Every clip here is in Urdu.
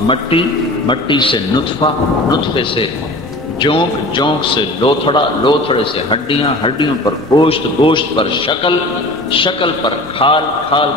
مٹی سے نطفہ، نطفے سے جونک، جونک سے لوتھڑا، لوتھڑے سے ہڈیاں، ہڈیوں پر گوشت، گوشت پر شکل، شکل پر کھال، کھال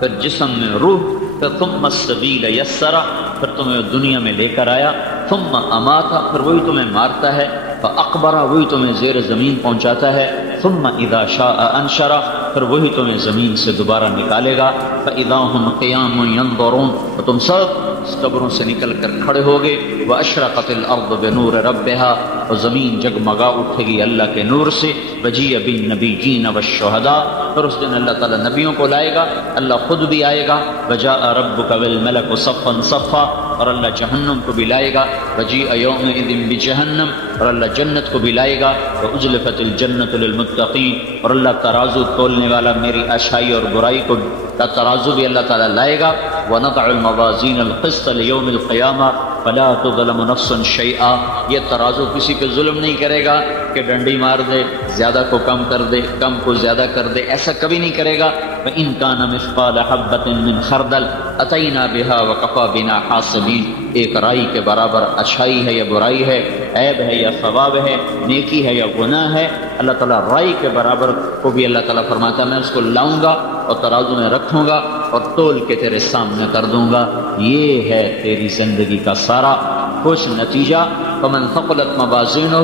پھر جسم میں روح، پھر ثم السبیل یسرا، پھر تمہیں دنیا میں لے کر آیا، ثم اماتا، پھر وہی تمہیں مارتا ہے، فاقبرا، وہی تمہیں زیر زمین پہنچاتا ہے، ثم اذا شاء انشرا، پھر وہی تمہیں زمین سے دوبارہ نکالے گا، فاذا هم قیام ينظرون، تو تم سب قبروں سے نکل کر کھڑے ہوگے، واشرقت الارض بنور ربها، اور زمین جگمگا اٹھے گی اللہ کے نور سے، وجیء بالنبیین والشہداء، پھر اس دن اللہ تعالیٰ نبیوں کو لائے گا، اللہ خود بھی آئے گا، وجاء ربک والملک صفا صفا، اور اللہ جہنم کو بھی لائے گا، وجیء یومئذ بجہنم، اور اللہ جنت کو بھی لائے گا، وازلفت الجنت للمتقین، اور اللہ ترازو تولنے والا میری اچھائی اور برائی کو کا ترازو بھی اللہ تعالیٰ لائے گا، وَنَضَعُ الْمَوَازِينَ الْقِسْطَ لِيَوْمِ الْقِيَامَةِ فَلَا تُظْلَمُ نَفْسٌ شَيْئًا، یہ ترازو کسی پہ ظلم نہیں کرے گا کہ ڈنڈی مار دے، زیادہ کو کم کر دے، کم کو زیادہ کر دے، ایسا کبھی نہیں کرے گا، وَإِن كَانَ مِثْقَالَ حَبَّةٍ مِّنْ خَرْدَلٍ أَتَيْنَا بِهَا وَكَفَىٰ بِنَا حَاسِبِينَ، ایک رائی کے برابر اچھائی ہے یا برائی ہے، عیب ہے یا ثواب ہے، نیکی ہے یا گناہ ہے، اللہ تعالیٰ رائی کے برابر کو بھی اللہ تعالیٰ فرماتا ہے میں اس کو لاؤں گا اور ترازو میں رکھوں گا اور تول کے تیرے سامنے کر دوں گا۔ یہ ہے تیری زندگی کا سارا خوش نتیجہ۔ فمن ثقلت موازینہ،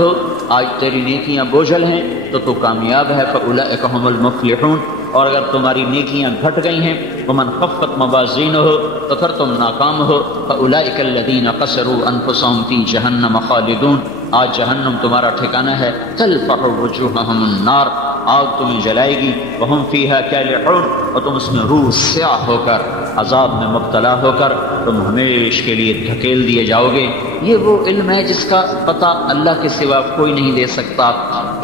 آج تیری نیکیاں بوجھل ہیں تو تو کامیاب ہے، فاولئک هم المفلحون، اور اگر تمہاری نیکیاں گھٹ گئی ہیں، ومن خفت موازینہ، تو پھر تم ناکام ہو، فاولئک الذین خسروا انفسهم فی جہنم خالدون، آج جہنم تمہارا ٹھکانہ ہے، تلفح وجوہہم النار، آگ تمہیں جلائے گی، وہم فیہا کالحون، اور تم اس میں روح سیاہ ہو کر، عذاب میں مبتلا ہو کر تم ہمیشہ کے لیے دھکیل دیے جاؤ گے۔ یہ وہ علم ہے جس کا پتہ اللہ کے سوا کوئی نہیں دے سکتا،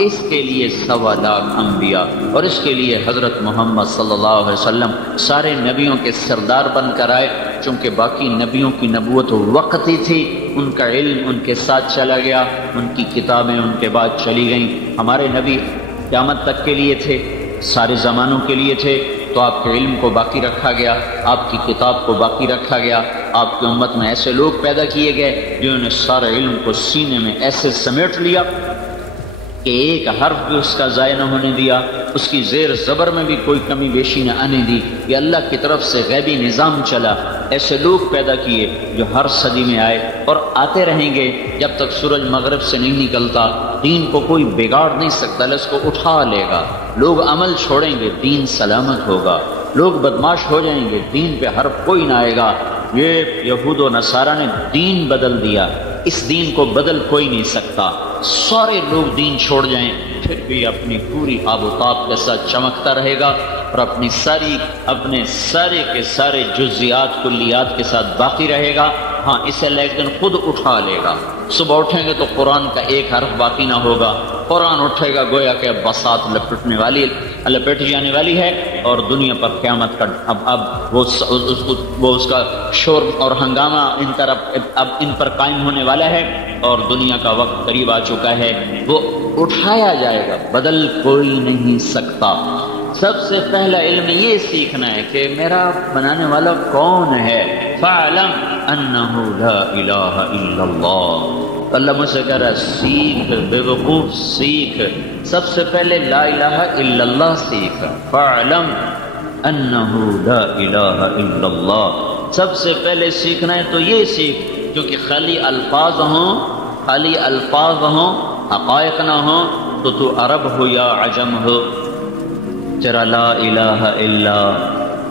اس کے لیے 1.25 لاکھ انبیاء اور اس کے لیے حضرت محمد صلی اللہ علیہ وسلم سارے نبیوں کے سردار بن کر آئے، چونکہ باقی نبیوں کی نبوت وقتی تھی، ان کا علم ان کے ساتھ چلا گیا، ان کی کتابیں ان کے بعد چلی گئیں۔ ہمارے نبی قیامت تک کے لیے تھے، سارے زمانوں کے لیے تھے، تو آپ کے علم کو باقی رکھا گیا، آپ کی کتاب کو باقی رکھا گیا، آپ کی امت میں ایسے لوگ پیدا کیے گئے جنہوں نے سارے علم کو سینے میں ایسے سمیٹ لیا کہ ایک حرف بھی اس کا ضائع نہ ہونے دیا، اس کی زیر زبر میں بھی کوئی کمی بیشی نہ آنے دی۔ یہ اللہ کی طرف سے غیبی نظام چلا، ایسے لوگ پیدا کیے جو ہر صدی میں آئے اور آتے رہیں گے جب تک سورج مغرب سے نہیں نکلتا۔ دین کو کوئی بگاڑ نہیں سکتا، اللہ اس کو اٹھا لے گا۔ لوگ عمل چھوڑیں گے، دین سلامت ہوگا، لوگ بدماش ہو جائیں گے، دین پہ حرف کوئی نہ آئے گا۔ یہ یہود و نصارہ نے دین بدل دیا، اس دین کو بدل کوئی نہیں سکتا۔ سارے لوگ دین چھوڑ جائیں پھر بھی اپنی پوری آب و تاب کے ساتھ چمکتا رہے گا اور اپنے سارے کے سارے جزیات کلیات کے ساتھ باقی رہے گا۔ ہاں، اسے اللہ ایک دن خود اٹھا لے گا۔ صبح اٹھیں گے تو قرآن کا ایک حرف باقی نہ ہوگا، قرآن اٹھے گا گویا کہ بساط لپٹ جانے والی ہے، اور دنیا پر قیامت کا اب وہ اس کا شور اور ہنگامہ اب ان پر قائم ہونے والا ہے، اور دنیا کا وقت قریب آ چکا ہے، وہ اٹھایا جائے گا، بدل کوئی نہیں سکتا۔ سب سے پہلا علم یہ سیکھنا ہے کہ میرا بنانے والا کون ہے۔ فَاعْلَمْ أَنَّهُ لَا إِلَٰهَ إِلَّا اللَّهُ، اللہ مجھ سے کہہ رہا ہے سیکھ، بے وقوف سیکھ، سب سے پہلے لا الہ الا اللہ سیکھ۔ فَاعْلَمْ أَنَّهُ لَا إِلَٰهَ إِلَّا اللَّهُ، سب سے پہلے سیکھنا ہے تو یہ سیکھ، کیونکہ خالی الفاظ ہوں حقائق نہ ہوں تو عرب ہو یا عجم ہو، تیرا لا الہ الا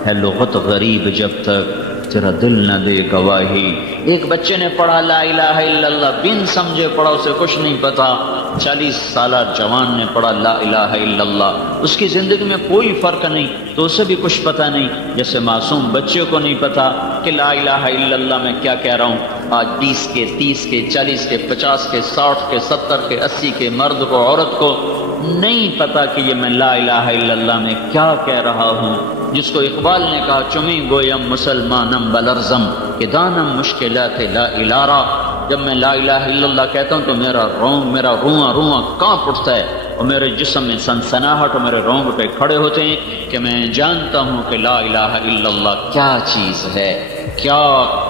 ہے لغت غریب جب تک تیرا دل نہ دے گواہی۔ ایک بچے نے پڑھا لا الہ الا اللہ، بن سمجھے پڑھا، اسے کچھ نہیں پتا۔ 40 سالہ جوان نے پڑھا لا الہ الا اللہ، اس کی زندگی میں کوئی فرق نہیں، تو اسے بھی کچھ پتا نہیں، جیسے معصوم بچے کو نہیں پتا کہ لا الہ الا اللہ میں کیا کہہ رہا ہوں۔ آج 20 کے 30 کے 40 کے 50 کے 60 کے 70 کے 80 کے مرد کو عورت کو نہیں پتا کہ یہ میں لا الہ الا اللہ میں کیا کہہ رہا ہوں۔ جس کو اقبال نے کہا چمی گویم مسلمانم بلرزم کہ دانم مشکلات لا الارا، جب میں لا الہ الا اللہ کہتا ہوں تو میرا رواں کانپ اٹھتا ہے، اور میرے جسم میں سنسناہٹ اور میرے رونگٹے کھڑے ہوتے ہیں کہ میں جانتا ہوں کہ لا الہ الا اللہ کیا چیز ہے، کیا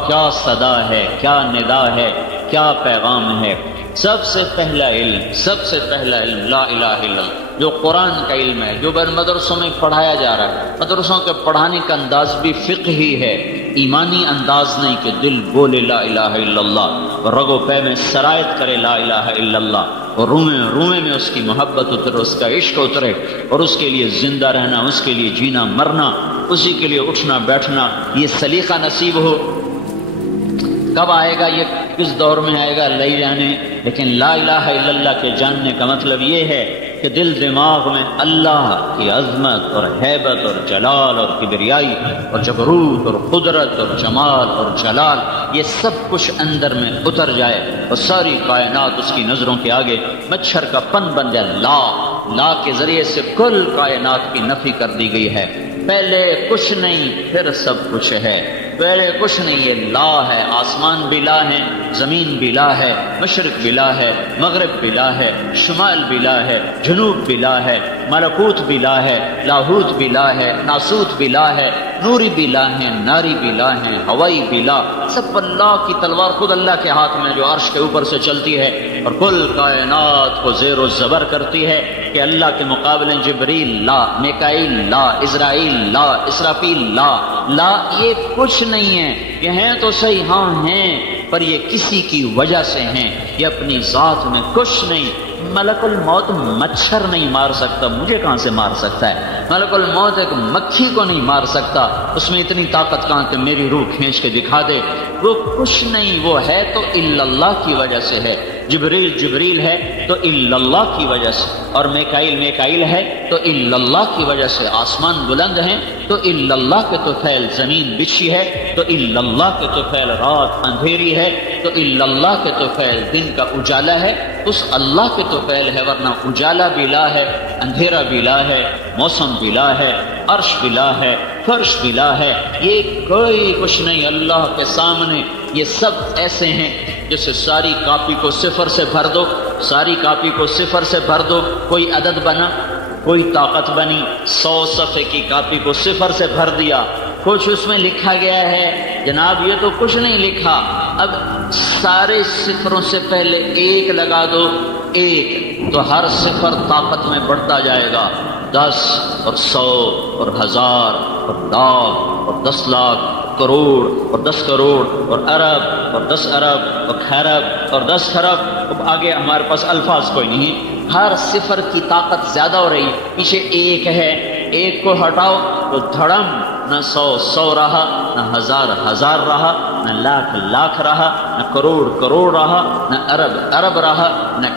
کیا صدا ہے، کیا ندا ہے، کیا پیغام ہے۔ سب سے پہلا علم، سب سے پہلا علم لا الہ الا اللہ، جو قرآن کا علم ہے، جو مدرسوں میں پڑھایا جا رہا ہے۔ مدرسوں کے پڑھانے کا انداز بھی فقہی ہے، ایمانی انداز نہیں کہ دل بولے لا الہ الا اللہ اور رگو پے میں سرایت کرے لا الہ الا اللہ، اور رومے میں اس کی محبت اترے، اس کا عشق اترے، اور اس کے لیے زندہ رہنا، اس کے لیے جینا مرنا، اسی کے لیے اٹھنا بیٹھنا، یہ سلیقہ نصیب ہو۔ کب آئے گا یہ، کس دور میں آئے گا، لے جانے، لیکن لا الہ الا اللہ کے جاننے کا مطلب یہ ہے کہ دل دماغ میں اللہ کی عظمت اور ہیبت اور جلال اور کبریائی اور جبروت اور قدرت اور جمال اور جلال، یہ سب کچھ اندر میں اتر جائے اور ساری کائنات اس کی نظروں کے آگے مچھر کا پن بن جائے۔ لا کے ذریعے سے کل کائنات کی نفی کر دی گئی ہے۔ پہلے کچھ نہیں پھر سب کچھ ہے، پہلے کچھ نہیں، یہ لا ہے۔ آسمان بھی لا ہے، زمین بھی لا ہے، مشرق بھی لا ہے، مغرب بھی لا ہے، شمال بھی لا ہے، جنوب بھی لا ہے، ملکوت بھی لا ہے، لاہوت بھی لا ہے، ناسوت بھی لا ہے، نوری بھی لا ہے، ناری بھی لا ہے، ہوائی بھی لا، سب اللہ کی تلوار خود اللہ کے ہاتھ میں جو عرش کے اوپر سے چلتی ہے اور کل کائنات کو زیر و زبر کرتی ہے کہ اللہ کے مقابلے جبریل لا، میکائیل لا، اسرائیل لا، اسرافیل لا، یہ کچھ نہیں ہے۔ یہ ہیں تو صحیح، ہاں ہیں، پر یہ کسی کی وجہ سے ہیں، یہ اپنی ذات میں کچھ نہیں۔ ملک الموت مچھر نہیں مار سکتا، مجھے کہاں سے مار سکتا ہے؟ ملک الموت ایک مکھی کو نہیں مار سکتا، اس میں اتنی طاقت کہاں کہ میری روح کھینچ کے دکھا دے؟ وہ کچھ نہیں، وہ ہے تو الا اللہ کی وجہ سے ہے۔ جبریل ہے تو الا اللہ کی وجہ سے، اور میکائیل ہے تو الا اللہ کی وجہ سے۔ آسمان بلند ہیں تو الا اللہ کے طفیل، زمین بچھی ہے تو الا اللہ کے طفیل، رات اندھیری ہے تو الا اللہ کے طفیل، دن کا اجالا ہے اس اللہ کے طفیل ہے، ورنہ اجالا بھی لا ہے، اندھیرا بھی لا ہے، موسم بھی لا ہے، عرش بھی لا ہے، فرش بھی لا ہے، یہ کوئی کچھ نہیں اللہ کے سامنے۔ یہ سب ایسے ہیں جیسے ساری کاپی کو صفر سے بھر دو، ساری کاپی کو صفر سے بھر دو، کوئی عدد بنا، کوئی طاقت بنی۔ 100 صفحے کی کاپی کو صفر سے بھر دیا، کچھ اس میں لکھا گیا ہے، جناب یہ تو کچھ نہیں لکھا۔ اب سارے صفروں سے پہلے ایک لگا دو، ایک، تو ہر صفر طاقت میں بڑھتا جائے گا، 10 اور 100 اور 1000 اور لاکھ اور 10 لاکھ، کروڑ اور 10 کروڑ اور ارب اور 10 ارب اور خرب اور 10 خرب۔ اب آگے ہمارے پاس الفاظ کوئی نہیں، ہر صفر کی طاقت زیادہ ہو رہی، پیچھے ایک ہے، ایک کو ہٹاؤ تو دھڑم، نہ 100 رہا، نہ 1000 رہا، نہ لاکھ رہا، نہ کروڑ رہا، نہ ارب رہا، نہ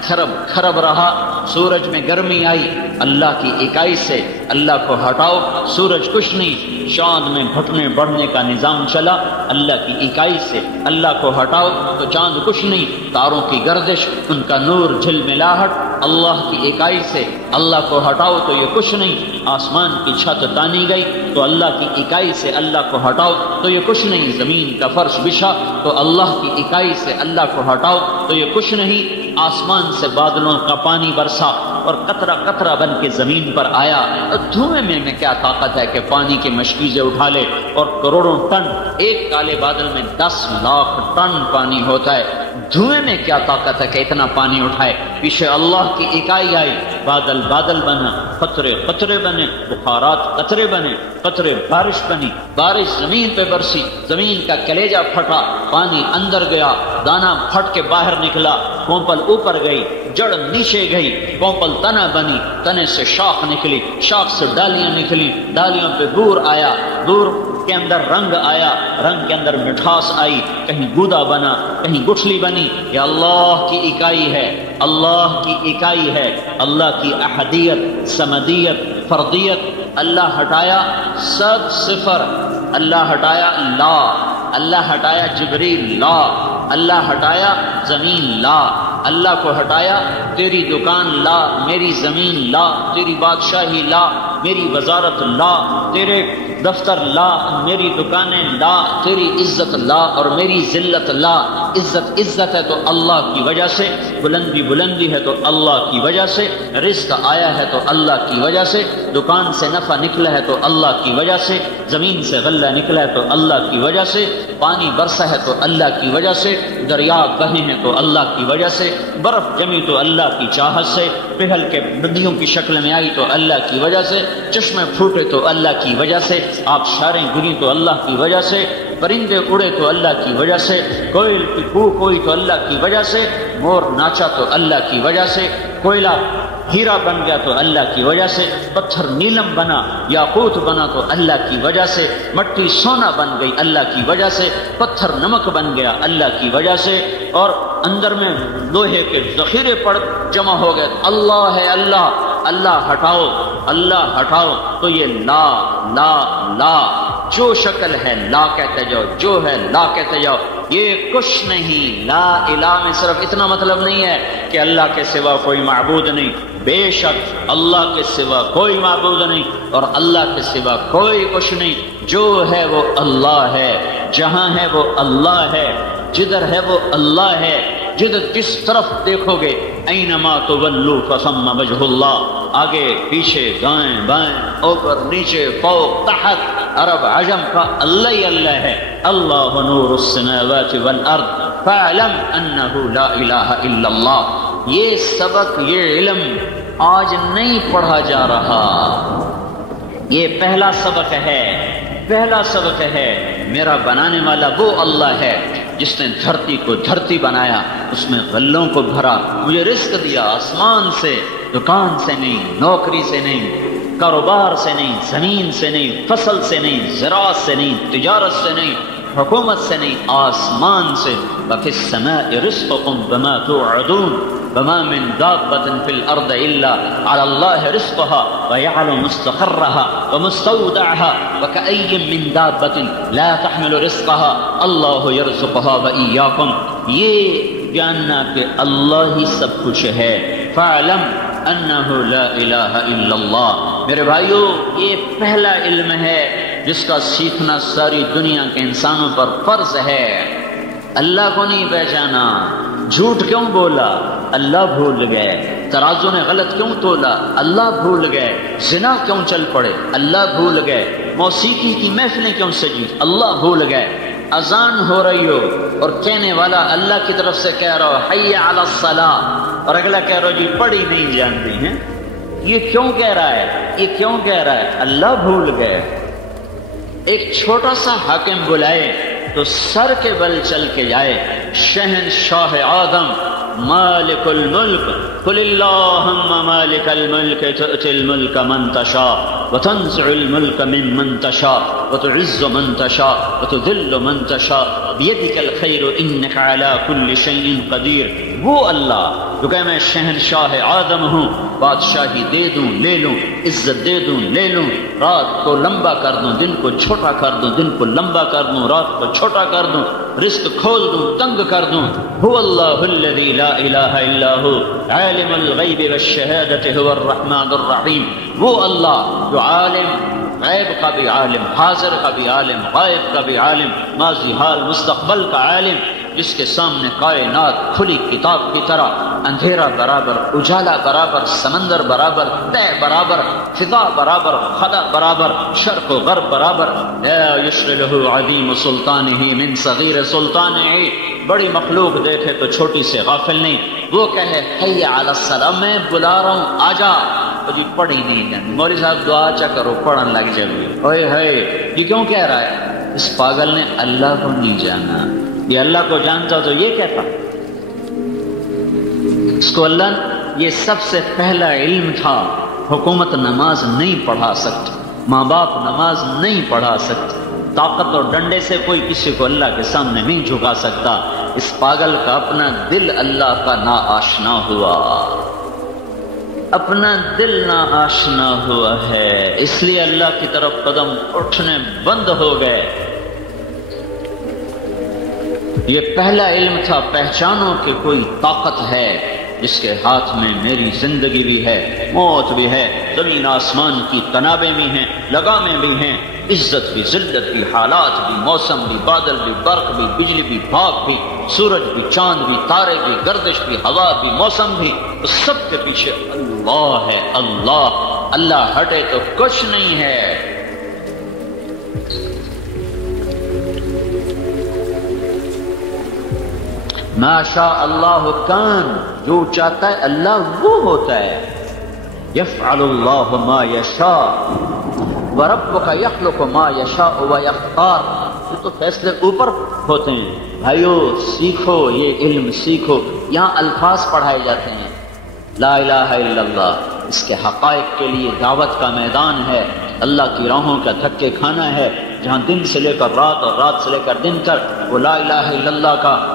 خرب رہا۔ سورج میں گرمی آئی اللہ کی اکائی سے، اللہ کو ہٹاؤ سورج کچھ نہیں۔ چاند میں گھٹنے بڑھنے کا نظام چلا اللہ کی اکائی سے، اللہ کو ہٹاؤ تو چاند کچھ نہیں۔ تاروں کی گردش، ان کا نور جھلملاہٹ اللہ کی اکائی سے، اللہ کو ہٹاؤ تو یہ کچھ نہیں۔ آسمان کی چھت تانی گئی تو اللہ کی اکائی سے، اللہ کو ہٹاؤ تو یہ کچھ نہیں۔ زمین کا فرش بچھا تو اللہ کی اکائی سے، اللہ کو ہٹاؤ تو یہ کچھ نہیں۔ آسمان سے بادلوں کا پانی برسا اور قطرہ قطرہ بن کے زمین پر آیا، دھوئیں میں کیا طاقت ہے کہ پانی کے مشکیزیں اٹھا لے، اور کروڑوں ٹن، ایک کالے بادل میں 10 لاکھ ٹن پانی ہوتا ہے، دھوئیں میں کیا طاقت ہے کہ اتنا پانی اٹھائے؟ پیچھے اللہ کی اکائی آئی، بادل بنا، قطرے بنے، بخارات قطرے بنے، قطرے بارش بنی، بارش زمین پہ برسی، زمین کا کلیجہ پھٹا، پانی اندر گیا، دانا پھٹ کے باہر نکلا، کونپل اوپر گئی، جڑ نیچے گئی، کونپل تنا بنی، تنے سے شاخ نکلی، شاخ سے ڈالیاں نکلی، ڈالیوں پہ بور آیا، بور کے اندر رنگ آیا، رنگ کے اندر مٹھاس آئی، کہیں گودا بنا، کہیں گٹھلی بنی۔ یہ اللہ کی اکائی ہے، اللہ کی اکائی ہے، اللہ کی احدیت، سمدیت، فردیت۔ اللہ ہٹایا سب صفر، اللہ ہٹایا لا، اللہ ہٹایا جبریل لا، اللہ ہٹایا زمین لا، اللہ کو ہٹایا تیری دکان لا، میری زمین لا، تیری بادشاہی لا، میری وزارت لا، تیرے دفتر لا، میری دکانیں لا، تیری عزت لا اور میری ذلت لا۔ عزت ہے تو اللہ کی وجہ سے، بلندی ہے تو اللہ کی وجہ سے، رزق آیا ہے تو اللہ کی وجہ سے، دکان سے نفع نکلا ہے تو اللہ کی وجہ سے، زمین سے غلہ نکلا ہے تو اللہ کی وجہ سے، پانی برسا ہے تو اللہ کی وجہ سے، دریا بہے ہیں تو اللہ کی وجہ سے، برف جمی تو اللہ کی چاہت سے، پگھل کے ندیوں کی شکل میں آئی تو اللہ کی وجہ سے، چشمے پھوٹے تو اللہ کی وجہ سے، آبشاریں گری تو اللہ کی وجہ سے، پرندے اڑے تو اللہ کی وجہ سے، کوئل کی کوک ہوئی تو اللہ کی وجہ سے، مور ناچا تو اللہ کی وجہ سے، کوئلہ ہیرا بن گیا تو اللہ کی وجہ سے، پتھر نیلم بنا، یاقوت بنا تو اللہ کی وجہ سے، مٹی سونا بن گئی اللہ کی وجہ سے، پتھر نمک بن گیا اللہ کی وجہ سے، اور اندر میں لوہے کے ذخیرے پڑ جمع ہو گئے۔ اللہ ہے اللہ، اللہ ہٹاؤ، اللہ ہٹاؤ، تو یہ لا لا لا، جو شکل ہے لا کہتے جاؤ، جو ہے لا کہتے جاؤ، یہ کچھ نہیں۔ لا الہ میں صرف اتنا مطلب نہیں ہے کہ اللہ کے سوا کوئی معبود نہیں، بے شک اللہ کے سوا کوئی معبود نہیں اور اللہ کے سوا کوئی کچھ نہیں، جو ہے وہ اللہ ہے، جہاں ہے وہ اللہ ہے، جدھر ہے وہ اللہ ہے، جدھر جس طرف دیکھو گے اینما تولوا فثم وجہ اللہ، آگے پیچھے دائیں بائیں اوپر نیچے فوق تحت، عرب عجم کا اللہ ہی اللہ ہے۔ اللہ نور السماوات والارض فاعلم انہ لا الہ الا اللہ۔ یہ سبق، یہ علم آج نہیں پڑھا جا رہا، یہ پہلا سبق ہے، پہلا سبق ہے۔ میرا بنانے والا وہ اللہ ہے جس نے دھرتی کو دھرتی بنایا، اس میں غلوں کو بھرا، مجھے رزق دیا آسمان سے، دکان سے نہیں، نوکری سے نہیں، کاروبار سے نہیں، زمین سے نہیں، فصل سے نہیں، زراعت سے نہیں، تجارت سے نہیں، حکومت سے نہیں، آسمان سے۔ وَفِي السَّمَاءِ رِزْقُكُمْ وَمَا تُوعَدُونَ وَمَا مِن دَابَّةٍ فِي الْأَرْضِ إِلَّا عَلَى اللَّهِ رِزْقُهَا وَيَعْلَمُ مُسْتَقَرَّهَا وَمُسْتَوْدَعَهَا وَكَأَيٍّ مِّن دَابَّةٍ لَا تَحْمِلُ رِزْقَهَا اللَّهُ يَرْزُقُهَا وَإِيَّاكُمْ۔ یہ جاننا کہ اللہ ہی سب کچھ ہے۔ فَاعْلَمْ أَنَّهُ لَا إِلَٰهَ إِلَّا اللَّهُ۔ میرے بھائیو، یہ پہلا علم ہے جس کا سیکھنا ساری دنیا کے انسانوں پر فرض ہے۔ اللہ کو نہیں پہچانا، جھوٹ کیوں بولا؟ اللہ بھول گئے۔ ترازو نے غلط کیوں تولا؟ اللہ بھول گئے۔ زنا کیوں چل پڑے؟ اللہ بھول گئے۔ موسیقی کی محفلیں کیوں سجی؟ اللہ بھول گئے۔ اذان ہو رہی ہو اور کہنے والا اللہ کی طرف سے کہہ رہا ہو حی علی الصلاۃ، اور اگلا کہہ رہا ہو جی پڑھی نہیں جانتے ہیں، یہ کیوں کہہ رہا ہے؟ یہ کیوں کہہ رہا ہے؟ اللہ بھول گئے۔ ایک چھوٹا سا حاکم بلائے تو سر کے بل چل کے جائے، شہنشاہ آدم مالک الملک قل اللہم مالک الملک تؤتی الملک من تشاء وتنزع الملک ممن تشاء وتعز من تشاء وتذل من تشاء بیدک الخیر انک علی کل شیء قدیر۔ وہ اللہ جو کہ میں شہنشاہ آدم ہوں، بادشاہی دے دوں لے لوں، عزت دے دوں لے لوں، رات کو لمبا کر دوں دن کو چھوٹا کر دوں، دن کو لمبا کر دوں رات کو چھوٹا کر دوں، رزق کھول دوں تنگ کر دوں۔ هو اللہ الذی لا الہ الا هو عالم الغیب والشہادۃ هو الرحمن الرحیم۔ وہ اللہ جو عالم، غیب کا بھی عالم، حاضر کا بھی عالم، غائب کا بھی عالم، ماضی حال مستقبل کا عالم، جس کے سامنے کائنات کھلی کتاب کی طرح، اندھیرا برابر، اجالا برابر، سمندر برابر، طے برابر، فضا برابر، خدا برابر، شرق و غرب برابر۔ لا یشر له عظیم سلطانہ من صغیر سلطانہ۔ بڑی مخلوق دیکھے تو چھوٹی سے غافل نہیں، وہ کہے حی علی الصلاۃ، میں بلا رہا ہوں آجا، تو جی پڑھی نہیں جانتی، مولوی صاحب دعا چا کرو پڑھن لگ جائے، اوئے ہے یہ کیوں کہہ رہا ہے؟ اس پاگل نے اللہ کو نہیں جانا۔ یہ اللہ کو جانتا تو یہ کہتا، اس کو اللہ یہ سب سے پہلا علم تھا۔ حکومت نماز نہیں پڑھا سکتی، ماں باپ نماز نہیں پڑھا سکتے، طاقت اور ڈنڈے سے کوئی کسی کو اللہ کے سامنے نہیں جھکا سکتا۔ اس پاگل کا اپنا دل اللہ کا نا آشنا ہوا، اپنا دل نا آشنا ہوا ہے، اس لیے اللہ کی طرف قدم اٹھنے بند ہو گئے۔ یہ پہلا علم تھا، پہچانو کہ کوئی طاقت ہے جس کے ہاتھ میں میری زندگی بھی ہے، موت بھی ہے، زمین آسمان کی تنابیں بھی ہیں، لگامیں بھی ہیں، عزت بھی، ذلت بھی، حالات بھی، موسم بھی، بادل بھی، برق بھی، بجلی بھی، بھاپ بھی، سورج بھی، چاند بھی، تارے بھی، گردش بھی، ہوا بھی، موسم بھی، سب کے پیچھے اللہ ہے۔ اللہ اللہ ہٹے تو کچھ نہیں ہے۔ ما شاء اللہ کان، جو چاہتا ہے اللہ وہ ہوتا ہے۔ یفعل اللہ ما یشاء وربک یخلق ما یشاء ویختار، یہ تو فیصلے اوپر ہوتے ہیں۔ بھائیو سیکھو، یہ علم سیکھو۔ یہاں الفاظ پڑھائے جاتے ہیں، لا الہ الا اللہ، اس کے حقائق کے لیے دعوت کا میدان ہے، اللہ کی راہوں کا دھکے کھانا ہے، جہاں دن سے لے کر رات اور رات سے لے کر دن تک وہ لا الہ الا اللہ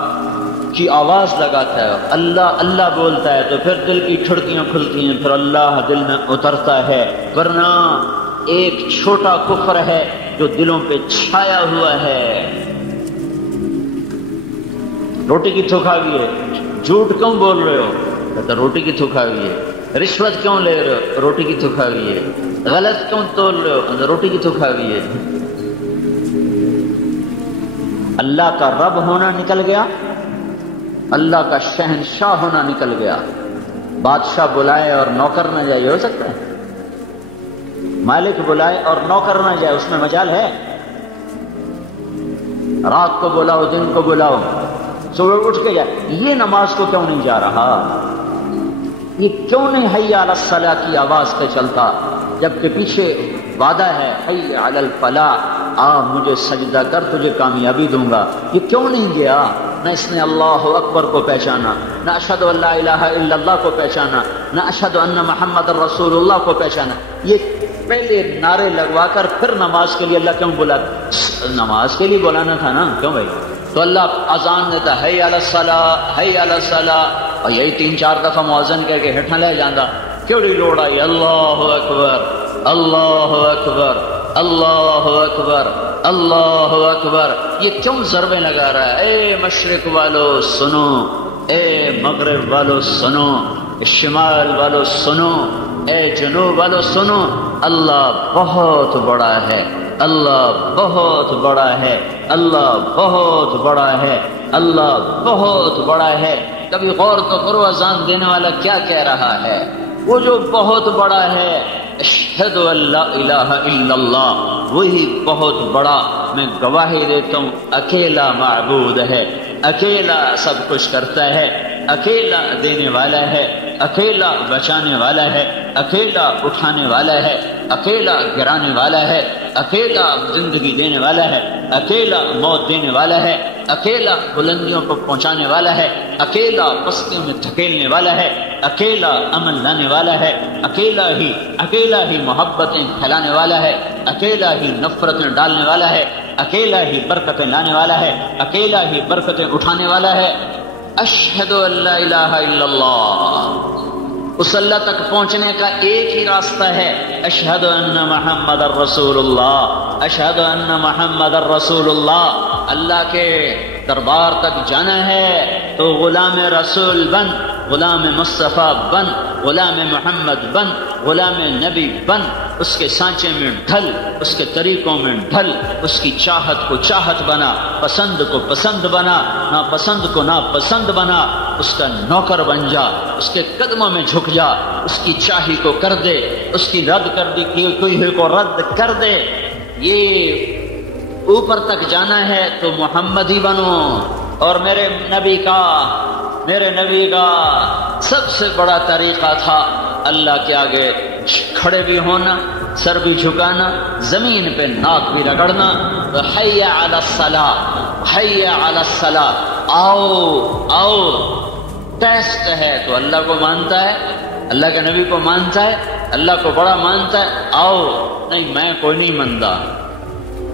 کی آواز لگاتا ہے، اللہ اللہ بولتا ہے، تو پھر دل کی کھڑکیاں کھلتی ہیں، پھر اللہ دل میں اترتا ہے۔ ورنہ ایک چھوٹا کفر ہے جو دلوں پہ چھایا ہوا ہے۔ روٹی کی تھوک کھائی ہے، جھوٹ کیوں بول رہے ہو؟ کہتا روٹی کی تھوک کھائی ہے۔ رشوت کیوں لے رہے ہو؟ روٹی کی تھوک کھائی ہے۔ غلط کیوں تول رہے ہو؟ روٹی کی تھوک کھائی ہے۔ اللہ کا رب ہونا نکل گیا، اللہ کا شہنشاہ ہونا نکل گیا۔ بادشاہ بلائے اور نوکر نہ جائے، ہو سکتا ہے؟ مالک بلائے اور نوکر نہ جائے، اس میں مجال ہے؟ رات کو بلاؤ، دن کو بلاؤ، صبح اٹھ کے جائے۔ یہ نماز کو کیوں نہیں جا رہا؟ یہ کیوں نہیں حی علی الصلاۃ کی آواز پہ چلتا، جبکہ پیچھے وعدہ ہے حی علی الفلاح، آ مجھے سجدہ کر، تجھے کامیابی دوں گا۔ یہ کیوں نہیں گیا؟ نہ اس نے اللہ اکبر کو پہچانا، نہ اشہد ان لا الہ الا اللہ کو پہچانا، نہ اشہد ان محمد رسول اللہ کو پہچانا۔ یہ پہلے نعرے لگوا کر پھر نماز کے لیے اللہ کیوں بلا؟ نماز کے لیے بلانا تھا نا، کیوں بھائی؟ تو اللہ اذان دیتا حی علی الصلاۃ، حی علی الصلاۃ، اور یہی 3-4 دفعہ مؤذن کہہ کے ہٹھا لے جاندہ، کیڑی لوڑ آئی؟ اللہ اکبر، اللہ اکبر، اللہ اکبر، اللہ اکبر۔ یہ کیوں ضربیں لگا رہا ہے؟ اے مشرق والو سنو، اے مغرب والو سنو، شمال والو سنو، اے جنوب والو سنو، اللہ بہت بڑا ہے، اللہ بہت بڑا ہے، اللہ بہت بڑا ہے، اللہ بہت بڑا ہے۔ کبھی غور تو کرو اذان دینے والا کیا کہہ رہا ہے؟ وہ جو بہت بڑا ہے، اشہد ان لا الہ الا اللہ، وہی بہت بڑا، میں گواہی دیتا ہوں اکیلا معبود ہے، اکیلا سب کچھ کرتا ہے، اکیلا دینے والا ہے، اکیلا بچانے والا ہے، اکیلا اٹھانے والا ہے، اکیلا گرانے والا ہے، اکیلا زندگی دینے والا ہے، اکیلا موت دینے والا ہے، اکیلا بلندیوں کو پہنچانے والا ہے، اکیلا پستیوں میں دھکیلنے والا ہے، اکیلا امن لانے والا ہے، اکیلا ہی محبتیں پھیلانے والا ہے، اکیلا ہی نفرتیں ڈالنے والا ہے، اکیلا ہی برکتیں لانے والا ہے، اکیلا ہی برکتیں اٹھانے والا ہے۔ اشہد ان لا الہ الا اللہ، اس اللہ تک پہنچنے کا ایک ہی راستہ ہے، اشہد ان محمد الرسول اللہ، اشہد ان محمد الرسول اللہ۔ اللہ کے دربار تک جانا ہے تو غلام رسول بن، غلام مصطفیٰ بن، غلام محمد بن، غلام نبی بن، اس کے سانچے میں ڈھل، اس کے طریقوں میں ڈھل، اس کی چاہت کو چاہت بنا، پسند کو پسند بنا، ناپسند کو ناپسند بنا، اس کا نوکر بن جا، اس کے قدموں میں جھک جا، اس کی چاہی کو کر دے، اس کی رد کر دی کوئی کو رد کر دے۔ یہ اوپر تک جانا ہے تو محمد ہی بنو۔ اور میرے نبی کا سب سے بڑا طریقہ تھا اللہ کے آگے کھڑے بھی ہونا، سر بھی جھکانا، زمین پہ ناک بھی رگڑنا، تو حی علی الصلاۃ، حی علی الصلاۃ، آؤ ٹیسٹ ہے تو اللہ کو مانتا ہے، اللہ کے نبی کو مانتا ہے، اللہ کو بڑا مانتا ہے، آؤ نہیں میں کوئی نہیں مانتا،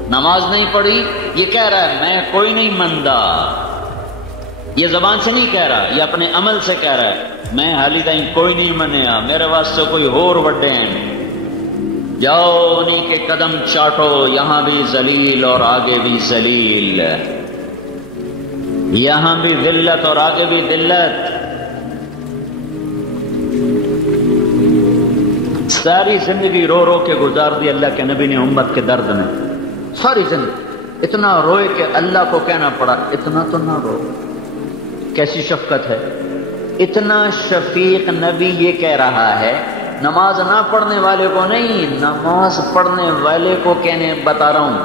نماز نہیں پڑھی، یہ کہہ رہا ہے میں کوئی نہیں مانتا، یہ زبان سے نہیں کہہ رہا، یہ اپنے عمل سے کہہ رہا ہے، میں حالی تائیں کوئی نہیں منیا، میرے واسطے کوئی اور وڈے ہیں، جاؤ انہیں کے قدم چاٹو، یہاں بھی ذلیل اور آگے بھی ذلیل، یہاں بھی ذلت اور آگے بھی ذلت۔ ساری زندگی رو رو کے گزار دی اللہ کے نبی نے امت کے درد میں، ساری زندگی اتنا روئے کہ اللہ کو کہنا پڑا اتنا تو نہ رو۔ کیسی شفقت ہے! اتنا شفیق نبی یہ کہہ رہا ہے، نماز نہ پڑھنے والے کو نہیں، نماز پڑھنے والے کو کہنے بتا رہا ہوں،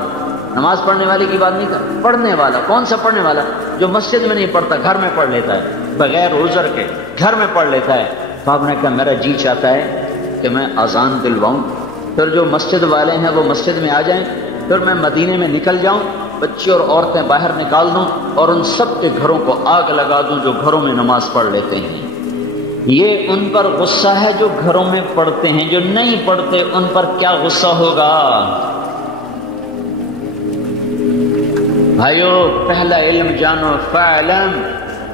نماز پڑھنے والے کی بات نہیں کر، پڑھنے والا۔ کون سا پڑھنے والا؟ جو مسجد میں نہیں پڑھتا، گھر میں پڑھ لیتا ہے بغیر عذر کے، گھر میں پڑھ لیتا ہے۔ تو آپ نے کہا میرا جی چاہتا ہے کہ میں اذان دلواؤں، پھر جو مسجد والے ہیں وہ مسجد میں آ جائیں، پھر میں مدینے میں نکل جاؤں، بچے اور عورتیں باہر نکال دوں اور ان سب کے گھروں کو آگ لگا دوں جو گھروں میں نماز پڑھ لیتے ہیں۔ یہ ان پر غصہ ہے جو گھروں میں پڑھتے ہیں، جو نہیں پڑھتے ان پر کیا غصہ ہوگا؟ بھائیو، پہلا علم جانو، فاعلم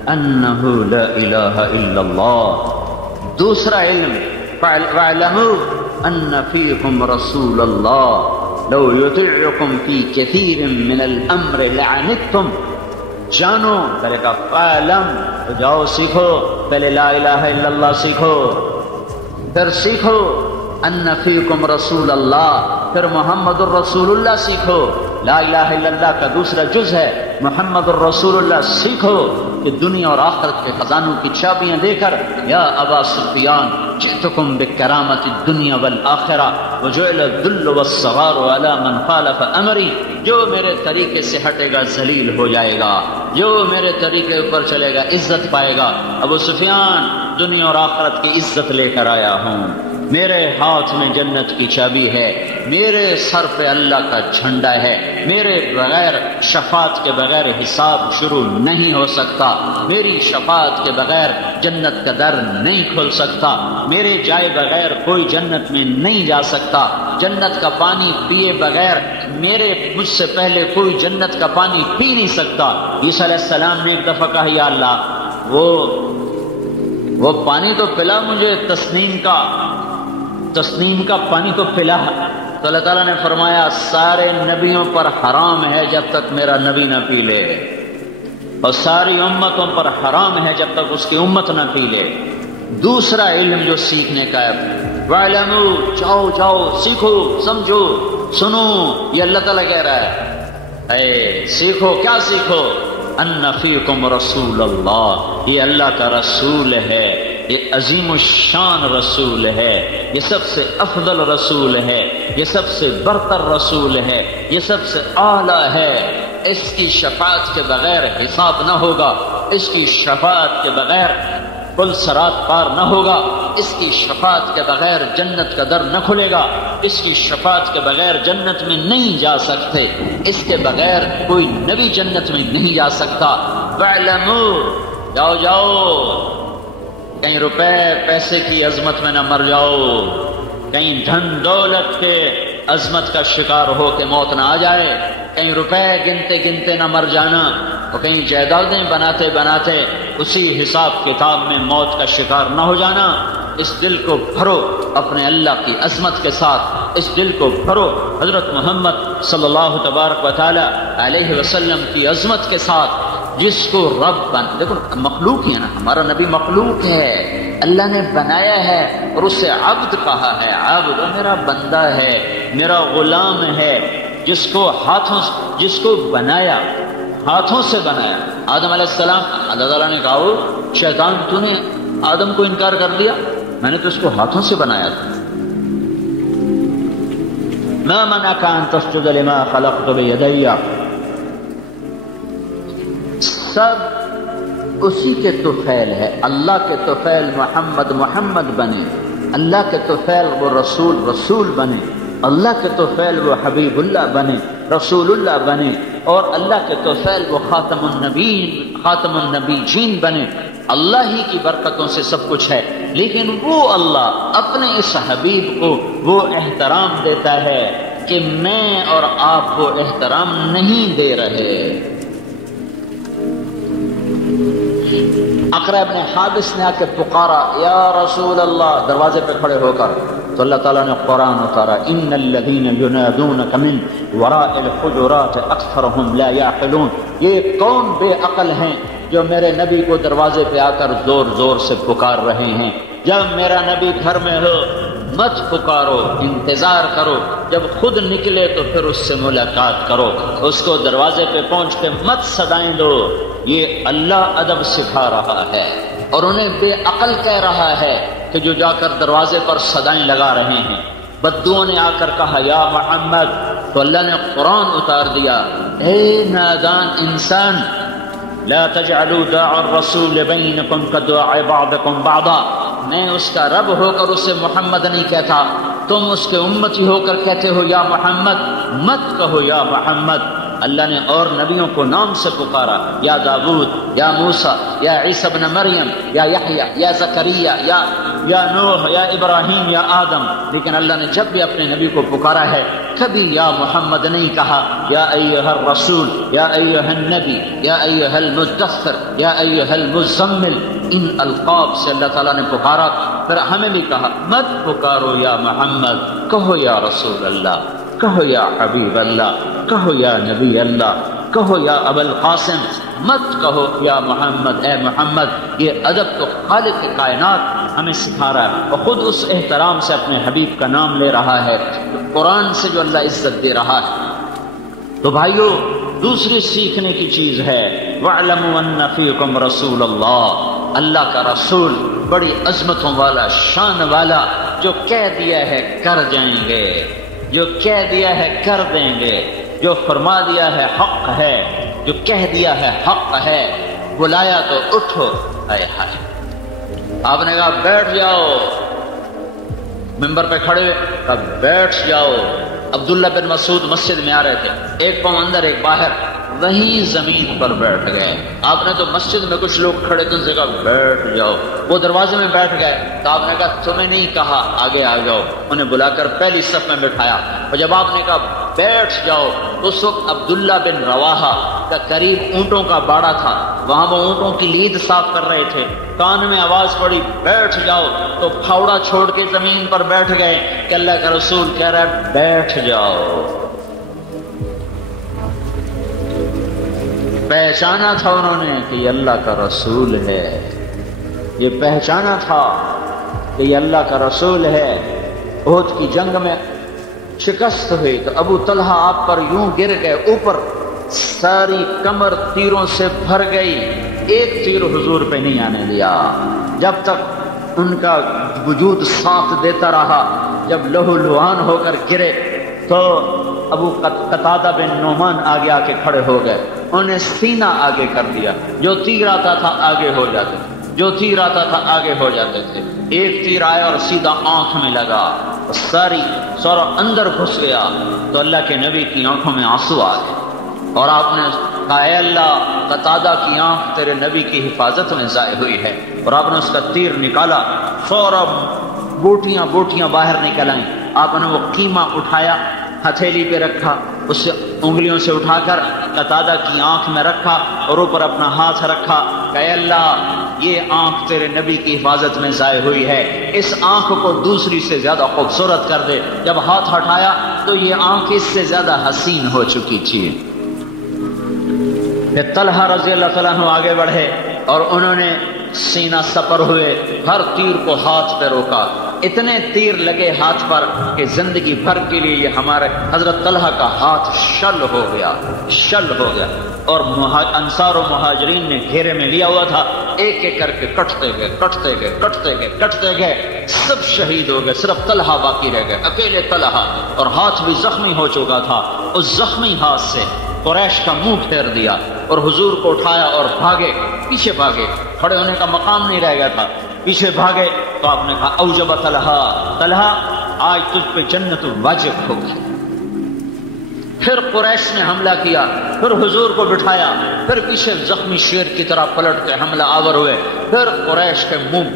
انہ لا الہ الا اللہ۔ دوسرا علم، فاعلموا ان فیکم رسول اللہ لو یطیعکم فی کثیر من الامر لعنتم۔ جانو، پہلے کہا فاعلم، تو جاؤ سیکھو، پہلے لا الہ الا اللہ سیکھو، پھر سیکھو ان فیکم رسول اللہ، پھر محمد الرسول اللہ سیکھو۔ لا الہ الا اللہ کا دوسرا جز ہے محمد الرسول اللہ۔ سیکھو کہ دنیا اور آخرت کے خزانوں کی چابیاں دے کر، یا ابا سفیان جئتکم بکرامت الدنیا والآخرہ وجعل الذل والصغار علی من خالف امری۔ جو میرے طریقے سے ہٹے گا ذلیل ہو جائے گا، جو میرے طریقے اوپر چلے گا عزت پائے گا۔ ابو سفیان، دنیا اور آخرت کی عزت لے کر آیا ہوں، میرے ہاتھ میں جنت کی چابی ہے، میرے سر پہ اللہ کا جھنڈا ہے، میرے بغیر شفاعت کے بغیر حساب شروع نہیں ہو سکتا، میری شفاعت کے بغیر جنت کا در نہیں کھل سکتا، میرے جائے بغیر کوئی جنت میں نہیں جا سکتا، جنت کا پانی پیے بغیر مجھ سے پہلے کوئی جنت کا پانی پی نہیں سکتا۔ عیسیٰ علیہ السلام نے ایک دفعہ کہا یا اللہ وہ پانی تو پلا مجھے، تسنیم کا پانی تو پلا۔ تو اللہ تعالیٰ نے فرمایا سارے نبیوں پر حرام ہے جب تک میرا نبی نہ پی لے، اور ساری امتوں پر حرام ہے جب تک اس کی امت نہ پی لے۔ دوسرا علم جو سیکھنے کا ہے، وَاعْلَمُوا، جاؤ سیکھو، سمجھو، سنو، یہ اللہ تعالیٰ کہہ رہا ہے، سیکھو۔ کیا سیکھو؟ ان فیکم رسول اللہ، یہ اللہ کا رسول ہے، یہ عظیم الشان رسول ہے، یہ سب سے افضل رسول ہے، یہ سب سے برتر رسول ہے، یہ سب سے اعلیٰ ہے۔ اس کی شفاعت کے بغیر حساب نہ ہوگا، اس کی شفاعت کے بغیر پل صراط پار نہ ہوگا، اس کی شفاعت کے بغیر جنت کا در نہ کھلے گا، اس کی شفاعت کے بغیر جنت میں نہیں جا سکتے، اس کے بغیر کوئی نبی جنت میں نہیں جا سکتا۔ وَاعْلَمُوا، جاؤ، کہیں روپے پیسے کی عظمت میں نہ مر جاؤ، کہیں دھن دولت کے عظمت کا شکار ہو کے موت نہ آ جائے، کہیں روپے گنتے گنتے نہ مر جانا، اور کہیں جائیدادیں بناتے بناتے اسی حساب کتاب میں موت کا شکار نہ ہو جانا۔ اس دل کو بھرو اپنے اللہ کی عظمت کے ساتھ، اس دل کو بھرو حضرت محمد صلی اللہ تبارک و تعالی علیہ وسلم کی عظمت کے ساتھ، جس کو رب دیکھو مخلوق ہے نا، ہمارا نبی مخلوق ہے، اللہ نے بنایا ہے اور اسے عبد کہا ہے، عبد میرا بندہ ہے، میرا غلام ہے، جس کو بنایا، ہاتھوں سے بنایا۔ آدم علیہ السلام، اللہ تعالیٰ نے کہا شیطان تو نے آدم کو انکار کر دیا، میں نے تو اس کو ہاتھوں سے بنایا تھا۔ ما منعك ان تسجد لما خلقت بيدي، سب اسی کے طفیل ہے، اللہ کے طفیل محمد بنے، اللہ کے طفیل وہ رسول بنے، اللہ کے طفیل وہ حبیب اللہ بنے، رسول اللہ بنے، اور اللہ کے طفیل وہ خاتم النبیین بنے۔ اللہ ہی کی برکتوں سے سب کچھ ہے، لیکن وہ اللہ اپنے اس حبیب کو وہ احترام دیتا ہے کہ میں اور آپ کو احترام نہیں دے رہے۔ اقرا ابن حابس نے آ کے پکارا یا رسول اللہ، دروازے پہ کھڑے ہو کر، تو اللہ تعالیٰ نے قرآن اتارا، ان الذین ینادونک من وراء الحجرات اکثرهم لا یعقلون، یہ کون بے عقل ہیں جو میرے نبی کو دروازے پہ آ کر زور زور سے پکار رہے ہیں۔ جب میرا نبی گھر میں ہو، مت پکارو، انتظار کرو، جب خود نکلے تو پھر اس سے ملاقات کرو، اس کو دروازے پہ پہنچ کے مت صدائیں دو۔ یہ اللہ ادب سکھا رہا ہے اور انہیں بے عقل کہہ رہا ہے کہ جو جا کر دروازے پر صدائیں لگا رہے ہیں۔ بدوؤں نے آ کر کہا یا محمد، تو اللہ نے قرآن اتار دیا، اے نادان انسان، لا تجعلوا داع الرسول بینکم کدعاء بعضکم بعضا، میں اس کا رب ہو کر اسے محمد نہیں کہتا، تم اس کے امتی ہو کر کہتے ہو یا محمد، مت کہو یا محمد۔ اللہ نے اور نبیوں کو نام سے پکارا، یا داؤد، یا موسیٰ، یا عیسیٰ ابن مریم، یا یحییٰ، یا زکریا، یا نوح، یا ابراہیم، یا آدم، لیکن اللہ نے جب بھی اپنے نبی کو پکارا ہے کبھی یا محمد نہیں کہا۔ یا ایھا الرسول، یا ایھا النبی، یا ایھا المدثر، یا ایھا المزمل، ان القاب سے اللہ تعالیٰ نے پکارا۔ پھر ہمیں بھی کہا مت پکارو یا محمد، کہو یا رسول اللہ، کہو یا حبیب اللہ، کہو یا نبی اللہ، کہو یا ابو القاسم، مت کہو یا محمد، اے محمد۔ یہ ادب تو خالق کائنات ہمیں سکھا رہا ہے، اور خود اس احترام سے اپنے حبیب کا نام لے رہا ہے، قرآن سے جو اللہ عزت دے رہا ہے۔ تو بھائیو، دوسری سیکھنے کی چیز ہے وَاعْلَمُوا أَنَّ فِيكُمْ رَسُولَ اللَّهِ، اللہ کا رسول بڑی عظمتوں والا، شان والا، جو کہہ دیا ہے کر جائیں گے، جو کہہ دیا ہے کر دیں گے، جو فرما دیا ہے حق ہے، جو کہہ دیا ہے حق ہے، بلایا تو اٹھو۔ ہائے ہائے، آپ نے کہا بیٹھ جاؤ، ممبر پہ کھڑے ہوئے کہا بیٹھ جاؤ۔ عبداللہ بن مسعود مسجد میں آ رہے تھے، ایک پاؤں اندر ایک باہر، وہیں زمین پر بیٹھ گئے۔ آپ نے تو مسجد میں کچھ لوگ کھڑے تھے، ان سے کہا بیٹھ جاؤ، وہ دروازے میں بیٹھ گئے، تو آپ نے کہا تمہیں نہیں کہا آگے آ جاؤ، انہیں بلا کر پہلی صف میں بٹھایا، اور جب آپ نے کہا بیٹھ جاؤ، اس وقت عبداللہ بن رواحہ کا قریب اونٹوں کا باڑا تھا، وہاں وہ اونٹوں کی لید صاف کر رہے تھے، کان میں آواز پڑی بیٹھ جاؤ، تو پھاوڑا چھوڑ کے زمین پر بیٹھ گئے کہ اللہ کا رسول کہہ رہا ہے بیٹھ جاؤ۔ پہچانا تھا انہوں نے کہ یہ اللہ کا رسول ہے، یہ پہچانا تھا کہ یہ اللہ کا رسول ہے۔ احد کی جنگ میں شکست ہوئی تو ابو طلحہ آپ پر یوں گر گئے، اوپر ساری کمر تیروں سے بھر گئی، ایک تیر حضور پہ نہیں آنے دیا، جب تک ان کا وجود ساتھ دیتا رہا۔ جب لہو لہان ہو کر گرے تو ابو قتادہ بن نعمان آگے آ کے کھڑے ہو گئے، انہیں سینہ آگے کر دیا، جو تیر آتا تھا آگے ہو جاتے تھے، جو تیر آتا تھا آگے ہو جاتے تھے۔ ایک تیر آیا اور سیدھا آنکھ میں لگا، سارا اندر گھس گیا، تو اللہ کے نبی کی آنکھوں میں آنسو آ گئے، اور آپ نے کہا اے اللہ، قتادہ کی آنکھ تیرے نبی کی حفاظت میں ضائع ہوئی ہے، اور آپ نے اس کا تیر نکالا، فوراً بوٹیاں بوٹیاں باہر نکل آئیں، آپ نے وہ قیمہ اٹھایا، ہتھیلی پہ رکھا، اس سے انگلیوں سے اٹھا کر قتادہ کی آنکھ میں رکھا، اور اوپر اپنا ہاتھ رکھا کہ اے اللہ، یہ آنکھ تیرے نبی کی حفاظت میں ضائع ہوئی ہے، اس آنکھ کو دوسری سے زیادہ خوبصورت کر دے۔ جب ہاتھ ہٹایا تو یہ آنکھ اس سے زیادہ حسین ہو چکی تھی۔ طلحہ رضی اللہ تعالیٰ عنہ آگے بڑھے اور انہوں نے سینہ سپر ہوئے، ہر تیر کو ہاتھ پہ روکا، اتنے تیر لگے ہاتھ پر کہ زندگی بھر کے لیے یہ ہمارے حضرت طلحہ کا ہاتھ شل ہو گیا، شل ہو گیا، اور انصار و مہاجرین نے گھیرے میں لیا ہوا تھا، ایک ایک کر کے کٹتے گئے کٹتے گئے کٹتے گئے کٹتے گئے، سب شہید ہو گئے، صرف طلحہ باقی رہ گئے، اکیلے طلحہ، اور ہاتھ بھی زخمی ہو چکا تھا۔ اس زخمی ہاتھ سے قریش کا منہ پھیر دیا اور حضور کو اٹھایا اور بھاگے، پیچھے بھاگے، کھڑے ہونے کا مقام نہیں رہ گیا تھا، پیچھے بھاگے تو آپ نے کہا اوجب طلحہ، طلحہ آج تجھ پہ جنت واجب ہوگی۔ پھر قریش نے حملہ کیا، پھر حضور کو بٹھایا، پھر پیچھے زخمی شیر کی طرح پلٹ کے حملہ آور ہوئے، پھر قریش کے منہ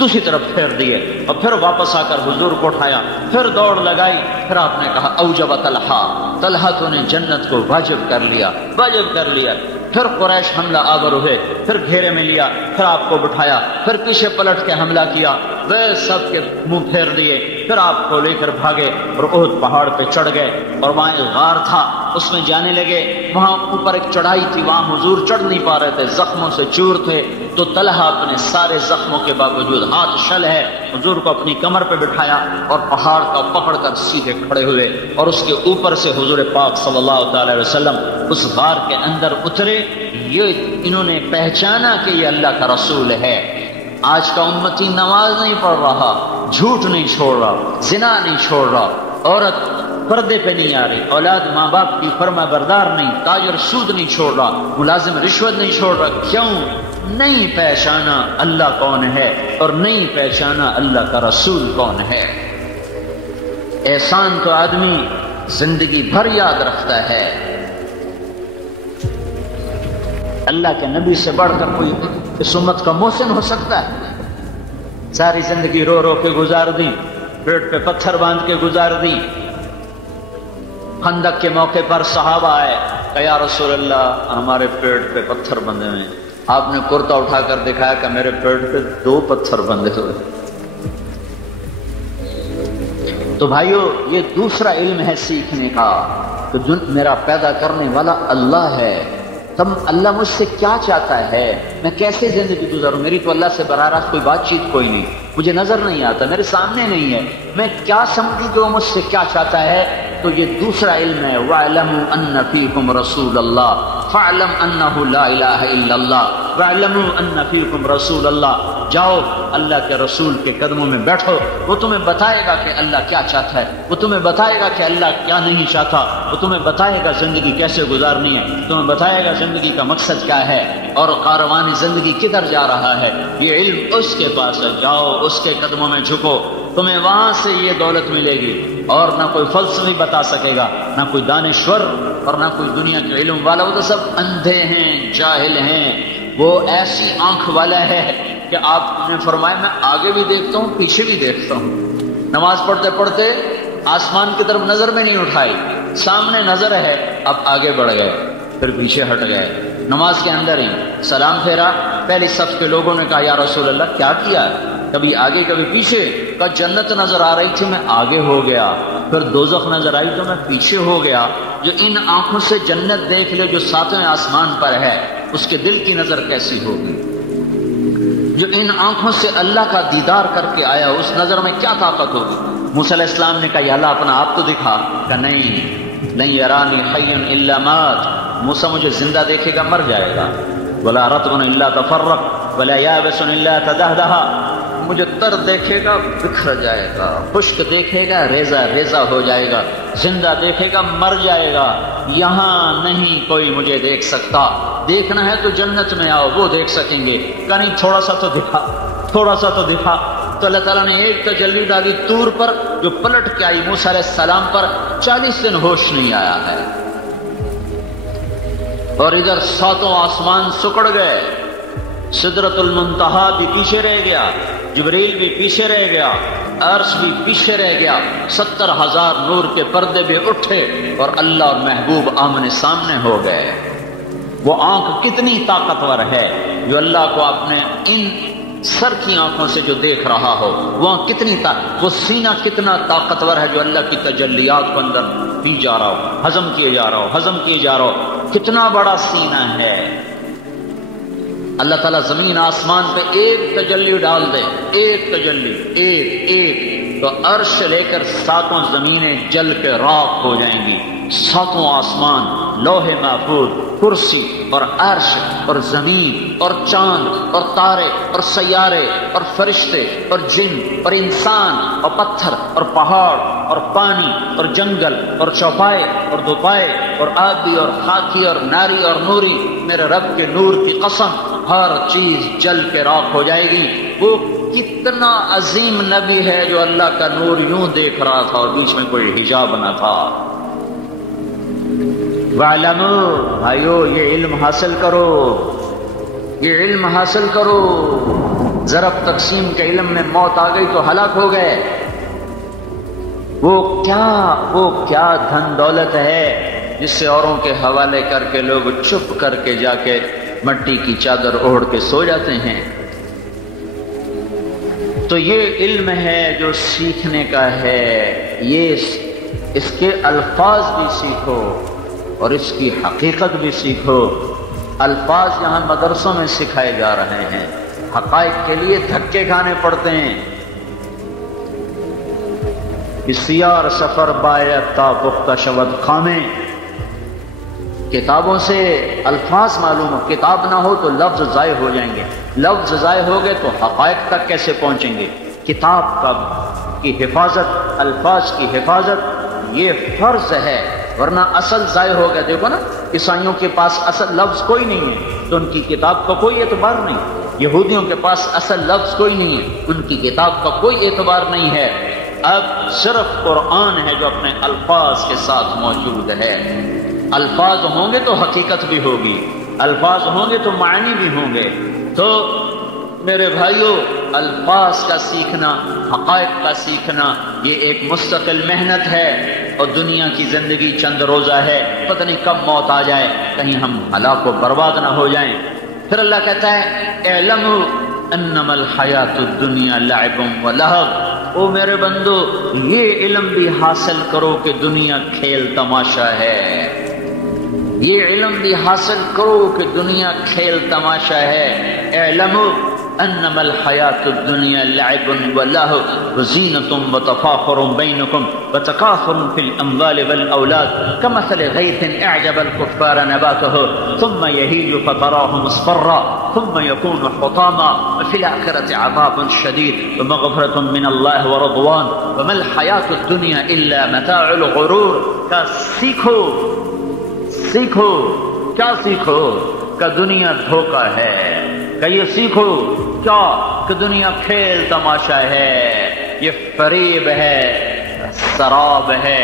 دوسری طرف پھیر دیے، اور پھر واپس آ کر حضور کو اٹھایا، پھر دوڑ لگائی، پھر آپ نے کہا اوجب طلحہ، طلحہ تو نے جنت کو واجب کر لیا، واجب کر لیا۔ پھر قریش حملہ آور ہوئے، پھر گھیرے میں لیا، پھر آپ کو بٹھایا، پھر پیچھے پلٹ کے حملہ کیا، وہ سب کے منہ پھیر دیے، پھر آپ کو لے کر بھاگے اور احد پہاڑ پہ چڑھ گئے، اور وہاں ایک غار تھا، اس میں جانے لگے۔ وہاں اوپر ایک چڑھائی تھی، وہاں حضور چڑھ نہیں پا رہے تھے، زخموں سے چور تھے۔ تو طلحہ اپنے سارے زخموں کے باوجود، ہاتھ شل ہے، حضور کو اپنی کمر پہ بٹھایا اور پہاڑ کا پکڑ کر سیدھے کھڑے ہوئے، اور اس کے اوپر سے حضور پاک صلی اللہ تعالی وسلم اس غار کے اندر اترے۔ یہ انہوں نے پہچانا کہ یہ اللہ کا رسول ہے۔ آج کا امتی نماز نہیں پڑھ رہا، جھوٹ نہیں چھوڑ رہا، زنا نہیں چھوڑ رہا، عورت پردے پہ نہیں آ رہی، اولاد ماں باپ کی فرما بردار نہیں، تاجر سود نہیں چھوڑ رہا، ملازم رشوت نہیں چھوڑ رہا۔ کیوں؟ نہیں پہچانا اللہ کون ہے، اور نہیں پہچانا اللہ کا رسول کون ہے۔ احسان تو آدمی زندگی بھر یاد رکھتا ہے، اللہ کے نبی سے بڑھ کر کوئی اس امت کا محسن ہو سکتا ہے؟ ساری زندگی رو رو کے گزار دی، پیٹ پہ پتھر باندھ کے گزار دی۔ خندق کے موقع پر صحابہ آئے کہ یا رسول اللہ ہمارے پیٹ پہ پتھر بندھے ہوئے ہیں۔ آپ نے کرتا اٹھا کر دکھایا کہ میرے پیٹ پہ 2 پتھر بندھے ہوئے۔ تو بھائیو، یہ دوسرا علم ہے سیکھنے کا کہ میرا پیدا کرنے والا اللہ ہے۔ تب اللہ مجھ سے کیا چاہتا ہے، میں کیسے زندگی گزاروں؟ میری تو اللہ سے براہ راست کوئی بات چیت کوئی نہیں، مجھے نظر نہیں آتا، میرے سامنے نہیں ہے، میں کیا سمجھوں کہ وہ مجھ سے کیا چاہتا ہے؟ تو یہ دوسرا علم ہے۔ وَاعْلَمُوا أَنَّ فِيكُمْ رَسُولَ اللَّهِ فَاعْلَمْ أَنَّهُ لَا إِلَٰهَ إِلَّا اللَّهِ وَاعْلَمُوا أَنَّ فِيكُمْ رَسُولَ اللَّهِ۔ جاؤ اللہ کے رسول کے قدموں میں بیٹھو، وہ تمہیں بتائے گا کہ اللہ کیا چاہتا ہے، وہ تمہیں بتائے گا کہ اللہ کیا نہیں چاہتا، وہ تمہیں بتائے گا زندگی کیسے گزارنی ہے، تمہیں بتائے گا زندگی کا مقصد کیا ہے اور کاروان زندگی کدھر جا رہا ہے۔ یہ علم اس کے پاس ہے، جاؤ اس کے قدموں میں جھکو، تمہیں وہاں سے یہ دولت ملے گی، اور نہ کوئی فلسفی بتا سکے گا، نہ کوئی دانشور اور نہ کوئی دنیا کے علم والا، وہ تو سب اندھے ہیں، جاہل ہیں۔ وہ ایسی آنکھ والا ہے کہ آپ نے فرمایا میں آگے بھی دیکھتا ہوں پیچھے بھی دیکھتا ہوں۔ نماز پڑھتے پڑھتے آسمان کی طرف نظر میں نہیں اٹھائی، سامنے نظر ہے، اب آگے بڑھ گئے، پھر پیچھے ہٹ گئے۔ نماز کے اندر ہی سلام پھیرا، پہلی صف کے لوگوں نے کہا یا رسول اللہ کیا کیا؟ کبھی آگے کبھی پیچھے، کہا جنت نظر آ رہی تھی میں آگے ہو گیا، پھر دوزخ نظر آئی تو میں پیچھے ہو گیا۔ جو ان آنکھوں سے جنت دیکھ لے جو 7ویں آسمان پر ہے، اس کے دل کی نظر کیسی ہوگی؟ جو ان آنکھوں سے اللہ کا دیدار کر کے آیا، اس نظر میں کیا طاقت ہوگی؟ موسیٰ علیہ السلام نے کہا یا اللہ اپنا آپ تو دکھا، کہ نہیں یرانی حی الا مات، موسیٰ مجھے زندہ دیکھے گا مر جائے گا۔ ولا رطب الا تفرق ولا یابس الا تدہدہ، مجھے تر دیکھے گا بکھر جائے گا، خشک دیکھے گا ریزہ ریزہ ہو جائے گا، زندہ دیکھے گا مر جائے گا۔ یہاں نہیں کوئی مجھے دیکھ سکتا، دیکھنا ہے تو جنت میں آؤ، وہ دیکھ سکیں گے۔ کہ نہیں تھوڑا سا تو دکھا، تھوڑا سا تو دکھا۔ تو اللہ تعالیٰ نے ایک تجلی ڈالی طور پر، جو پلٹ کے آئی موسیٰ علیہ السلام پر، 40 دن ہوش نہیں آیا ہے، اور ادھر 7 آسمان سکڑ گئے، سدرۃ المنتہا بھی پیچھے رہ گیا، جبریل بھی پیچھے رہ گیا، عرش بھی پیچھے رہ گیا، 70,000 نور کے پردے بھی اٹھے، اور اللہ اور محبوب آمنے سامنے ہو گئے۔ وہ آنکھ کتنی طاقتور ہے جو اللہ کو اپنے ان سر کی آنکھوں سے جو دیکھ رہا ہو، وہ وہ سینہ کتنا طاقتور ہے جو اللہ کی تجلیات کو اندر پی جا رہا ہو، ہضم کیے جا رہا ہو، ہضم کیے جا رہا ہو، کتنا بڑا سینہ ہے۔ اللہ تعالیٰ زمین آسمان پہ ایک تجلی ڈال دے، ایک تجلی، ایک تو عرش لے کر 7 زمینیں جل کے راکھ ہو جائیں گی، 7 آسمان، لوح محفوظ، کرسی اور عرش اور زمین اور چاند اور تارے اور سیارے اور فرشتے اور جن اور انسان اور پتھر اور پہاڑ اور پانی اور جنگل اور چوپائے اور دوپائے اور آبی اور خاکی اور ناری اور نوری، میرے رب کے نور کی قسم، ہر چیز جل کے راکھ ہو جائے گی۔ وہ کتنا عظیم نبی ہے جو اللہ کا نور یوں دیکھ رہا تھا اور بیچ میں کوئی حجاب نہ تھا۔ وَاعْلَمُوا، بھائیو یہ علم حاصل کرو، یہ علم حاصل کرو۔ ضرب تقسیم کے علم میں موت آ گئی تو ہلاک ہو گئے۔ وہ کیا دھن دولت ہے جس سے اوروں کے حوالے کر کے لوگ چھپ کر کے جا کے مٹی کی چادر اوڑھ کے سو جاتے ہیں۔ تو یہ علم ہے جو سیکھنے کا ہے، یہ اس کے الفاظ بھی سیکھو اور اس کی حقیقت بھی سیکھو۔ الفاظ یہاں مدرسوں میں سکھائے جا رہے ہیں، حقائق کے لیے دھکے کھانے پڑتے ہیں۔ بسیار سفر باید تا پختہ شود خامیں، کتابوں سے الفاظ معلوم ہو، کتاب نہ ہو تو لفظ ضائع ہو جائیں گے، لفظ ضائع ہو گئے تو حقائق تک کیسے پہنچیں گے؟ کتاب کی حفاظت، الفاظ کی حفاظت یہ فرض ہے، ورنہ اصل ضائع ہو گیا۔ دیکھو نا، عیسائیوں کے پاس اصل لفظ کوئی نہیں ہے تو ان کی کتاب کا کوئی اعتبار نہیں، یہودیوں کے پاس اصل لفظ کوئی نہیں ہے، ان کی کتاب کا کوئی اعتبار نہیں ہے۔ اب صرف قرآن ہے جو اپنے الفاظ کے ساتھ موجود ہے۔ الفاظ ہوں گے تو حقیقت بھی ہوگی، الفاظ ہوں گے تو معنی بھی ہوں گے۔ تو میرے بھائیوں، الفاظ کا سیکھنا، حقائق کا سیکھنا، یہ ایک مستقل محنت ہے، اور دنیا کی زندگی چند روزہ ہے، پتہ نہیں کب موت آ جائے، کہیں ہم ہلاک و برباد نہ ہو جائیں۔ پھر اللہ کہتا ہے اعلموا انما الحیات الدنیا لعب و لہو، او میرے بندو یہ علم بھی حاصل کرو کہ دنیا کھیل تماشا ہے، یہ علم بھی حاصل کرو کہ دنیا کھیل تماشا ہے۔ اعلموا انما الحیات الدنیا لعب و لہو وزینۃ وتفاخر بینکم وتکاثر فی الاموال والاولاد کمثل غیث اعجب الکفار نباتہ ثم یہیج فتراہ مصفرا ثم یکون حطاما وفی الآخرۃ عذاب شدید ومغفرۃ من اللہ ورضوان وما الحیات الدنیا الا متاع الغرور۔ کا سیکھو، سیکھو، کیا سیکھو؟ کہ دنیا دھوکہ ہے، کہ یہ سیکھو کیا کہ دنیا کھیل تماشا ہے، یہ فریب ہے، سراب ہے،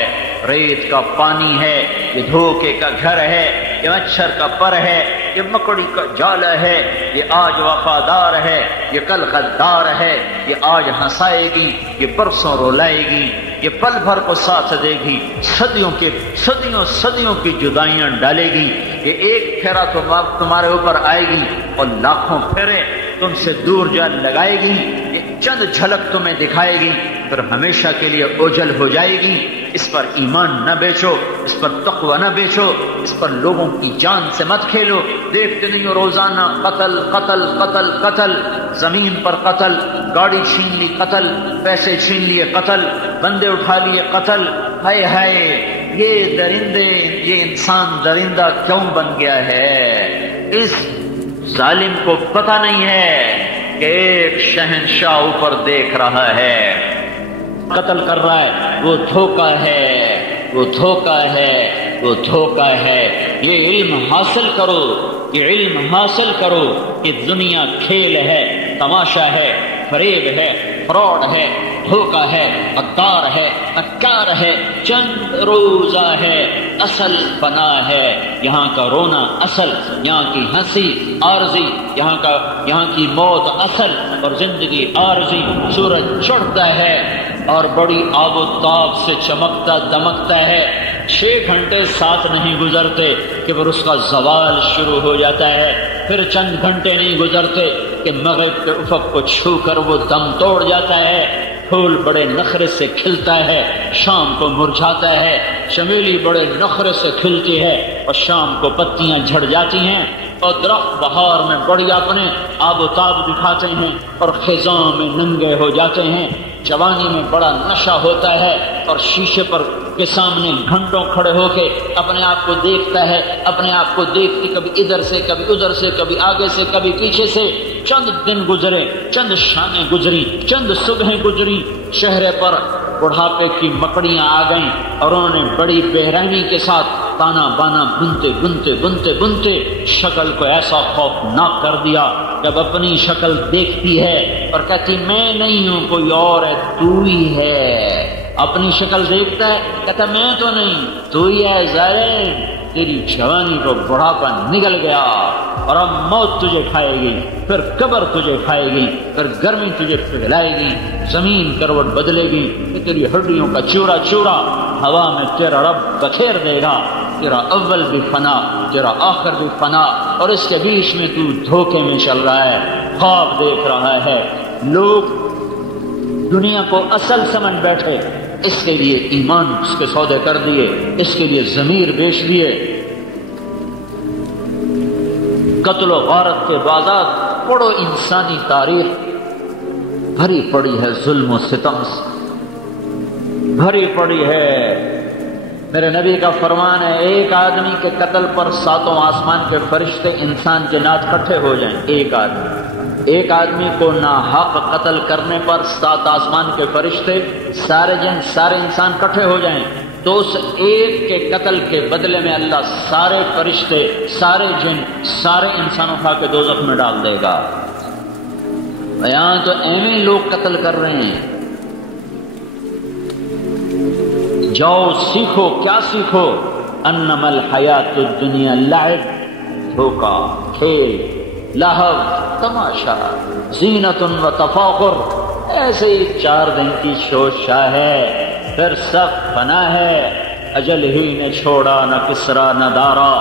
ریت کا پانی ہے، یہ دھوکے کا گھر ہے، یہ مچھر کا پر ہے، یہ مکڑی کا جالا ہے، یہ آج وفادار ہے، یہ کل غدار ہے، یہ آج ہنسائے گی، یہ پرسوں رولائے گی، یہ پل بھر کو ساتھ دے گی، صدیوں کی جدائیاں ڈالے گی، یہ ایک پھیرا تو تمہارے اوپر آئے گی اور لاکھوں پھیرے تم سے دور جا لگائے گی، یہ چند جھلک تمہیں دکھائے گی، پھر ہمیشہ کے لیے اوجھل ہو جائے گی۔ اس پر ایمان نہ بیچو، اس پر تقوی نہ بیچو، اس پر لوگوں کی جان سے مت کھیلو۔ دیکھتے نہیں ہو روزانہ قتل قتل قتل قتل، زمین پر قتل، گاڑی چھین لی قتل، پیسے چھین لیے قتل، بندے اٹھا لیے قتل۔ ہائے ہائے، یہ درندے، یہ انسان درندہ کیوں بن گیا ہے؟ اس ظالم کو پتہ نہیں ہے کہ ایک شہنشاہ اوپر دیکھ رہا ہے، قتل کر رہا ہے، وہ دھوکہ ہے، وہ دھوکہ ہے، وہ دھوکہ ہے۔ یہ علم حاصل کرو، یہ علم حاصل کرو کہ دنیا کھیل ہے، تماشا ہے، فریب ہے، فراڈ ہے، دھوکہ ہے، غدار ہے، مکار ہے، چند روزہ ہے، اصل فنا ہے۔ یہاں کا رونا اصل، یہاں کی ہنسی عارضی، یہاں کی موت اصل اور زندگی عارضی۔ سورج چڑھتا ہے اور بڑی آب و تاب سے چمکتا دمکتا ہے، 6 گھنٹے ساتھ نہیں گزرتے کہ پھر اس کا زوال شروع ہو جاتا ہے، پھر چند گھنٹے نہیں گزرتے کہ مغرب کے افق کو چھو کر وہ دم توڑ جاتا ہے۔ پھول بڑے نخرے سے کھلتا ہے، شام کو مرجھاتا ہے، چمیلی بڑے نخرے سے کھلتی ہے اور شام کو پتیاں جھڑ جاتی ہیں، اور درخت بہار میں بڑی اپنے آب و تاب دکھاتے ہیں اور خزاں میں ننگے ہو جاتے ہیں۔ جوانی میں بڑا نشہ ہوتا ہے اور شیشے پر کے سامنے گھنٹوں کھڑے ہو کے اپنے آپ کو دیکھتا ہے، اپنے آپ کو دیکھ کے کبھی ادھر سے کبھی ادھر سے، کبھی آگے سے کبھی پیچھے سے۔ چند دن گزرے، چند شامیں گزری، چند صبحیں گزری، چہرے پر بڑھاپے کی مکڑیاں آ گئیں اور انہوں نے بڑی بے رحمی کے ساتھ تانا بانا بنتے شکل کو ایسا خوفناک کر دیا جب اپنی شکل دیکھتی ہے اور کہتی میں نہیں ہوں، کوئی اور ہے، تو ہی ہے۔ اپنی شکل دیکھتا ہے، کہتا میں تو نہیں، تو ہی ہے ظالم، تیری جوانی کو بڑھاپا نگل گیا اور اب موت تجھے کھائے گی، پھر قبر تجھے کھائے گی، پھر گرمی تجھے پگھلائے گی، زمین کروٹ بدلے گی، کہ تیری ہڈیوں کا چورا چورا ہوا میں تیرا رب بکھیر دے گا۔ تیرا اول بھی فنا، تیرا آخر بھی فنا، اور اس کے بیچ میں تو دھوکے میں چل رہا ہے، خواب دیکھ رہا ہے۔ لوگ دنیا کو اصل سمجھ بیٹھے، اس کے لیے ایمان اس کے سودے کر دیے، اس کے لیے ضمیر بیچ دیے، قتل و غارت کے بازار۔ پڑھو انسانی تاریخ، بھری پڑی ہے ظلم و ستم سے، بھری پڑی ہے۔ میرے نبی کا فرمان ہے، ایک آدمی کے قتل پر ساتوں آسمان کے فرشتے انسان کے ناچ کٹھے ہو جائیں۔ ایک آدمی کو ناحق قتل کرنے پر 7 آسمان کے فرشتے، سارے جن سارے انسان کٹھے ہو جائیں، تو اس ایک کے قتل کے بدلے میں اللہ سارے فرشتے، سارے جن، سارے انسان اٹھا کے دوزخ میں ڈال دے گا۔ یہاں تو ایویں لوگ قتل کر رہے ہیں۔ جاؤ سیکھو، کیا سیکھو؟ انما الحیات الدنیا لعب، دھوکا، کھیل، لہو، تماشا، زینت و تفاخر، ایسے ہی 4 دن کی شوشا ہے، پھر سب فنا ہے۔ اجل ہی نے چھوڑا نہ کسرا نہ دارا،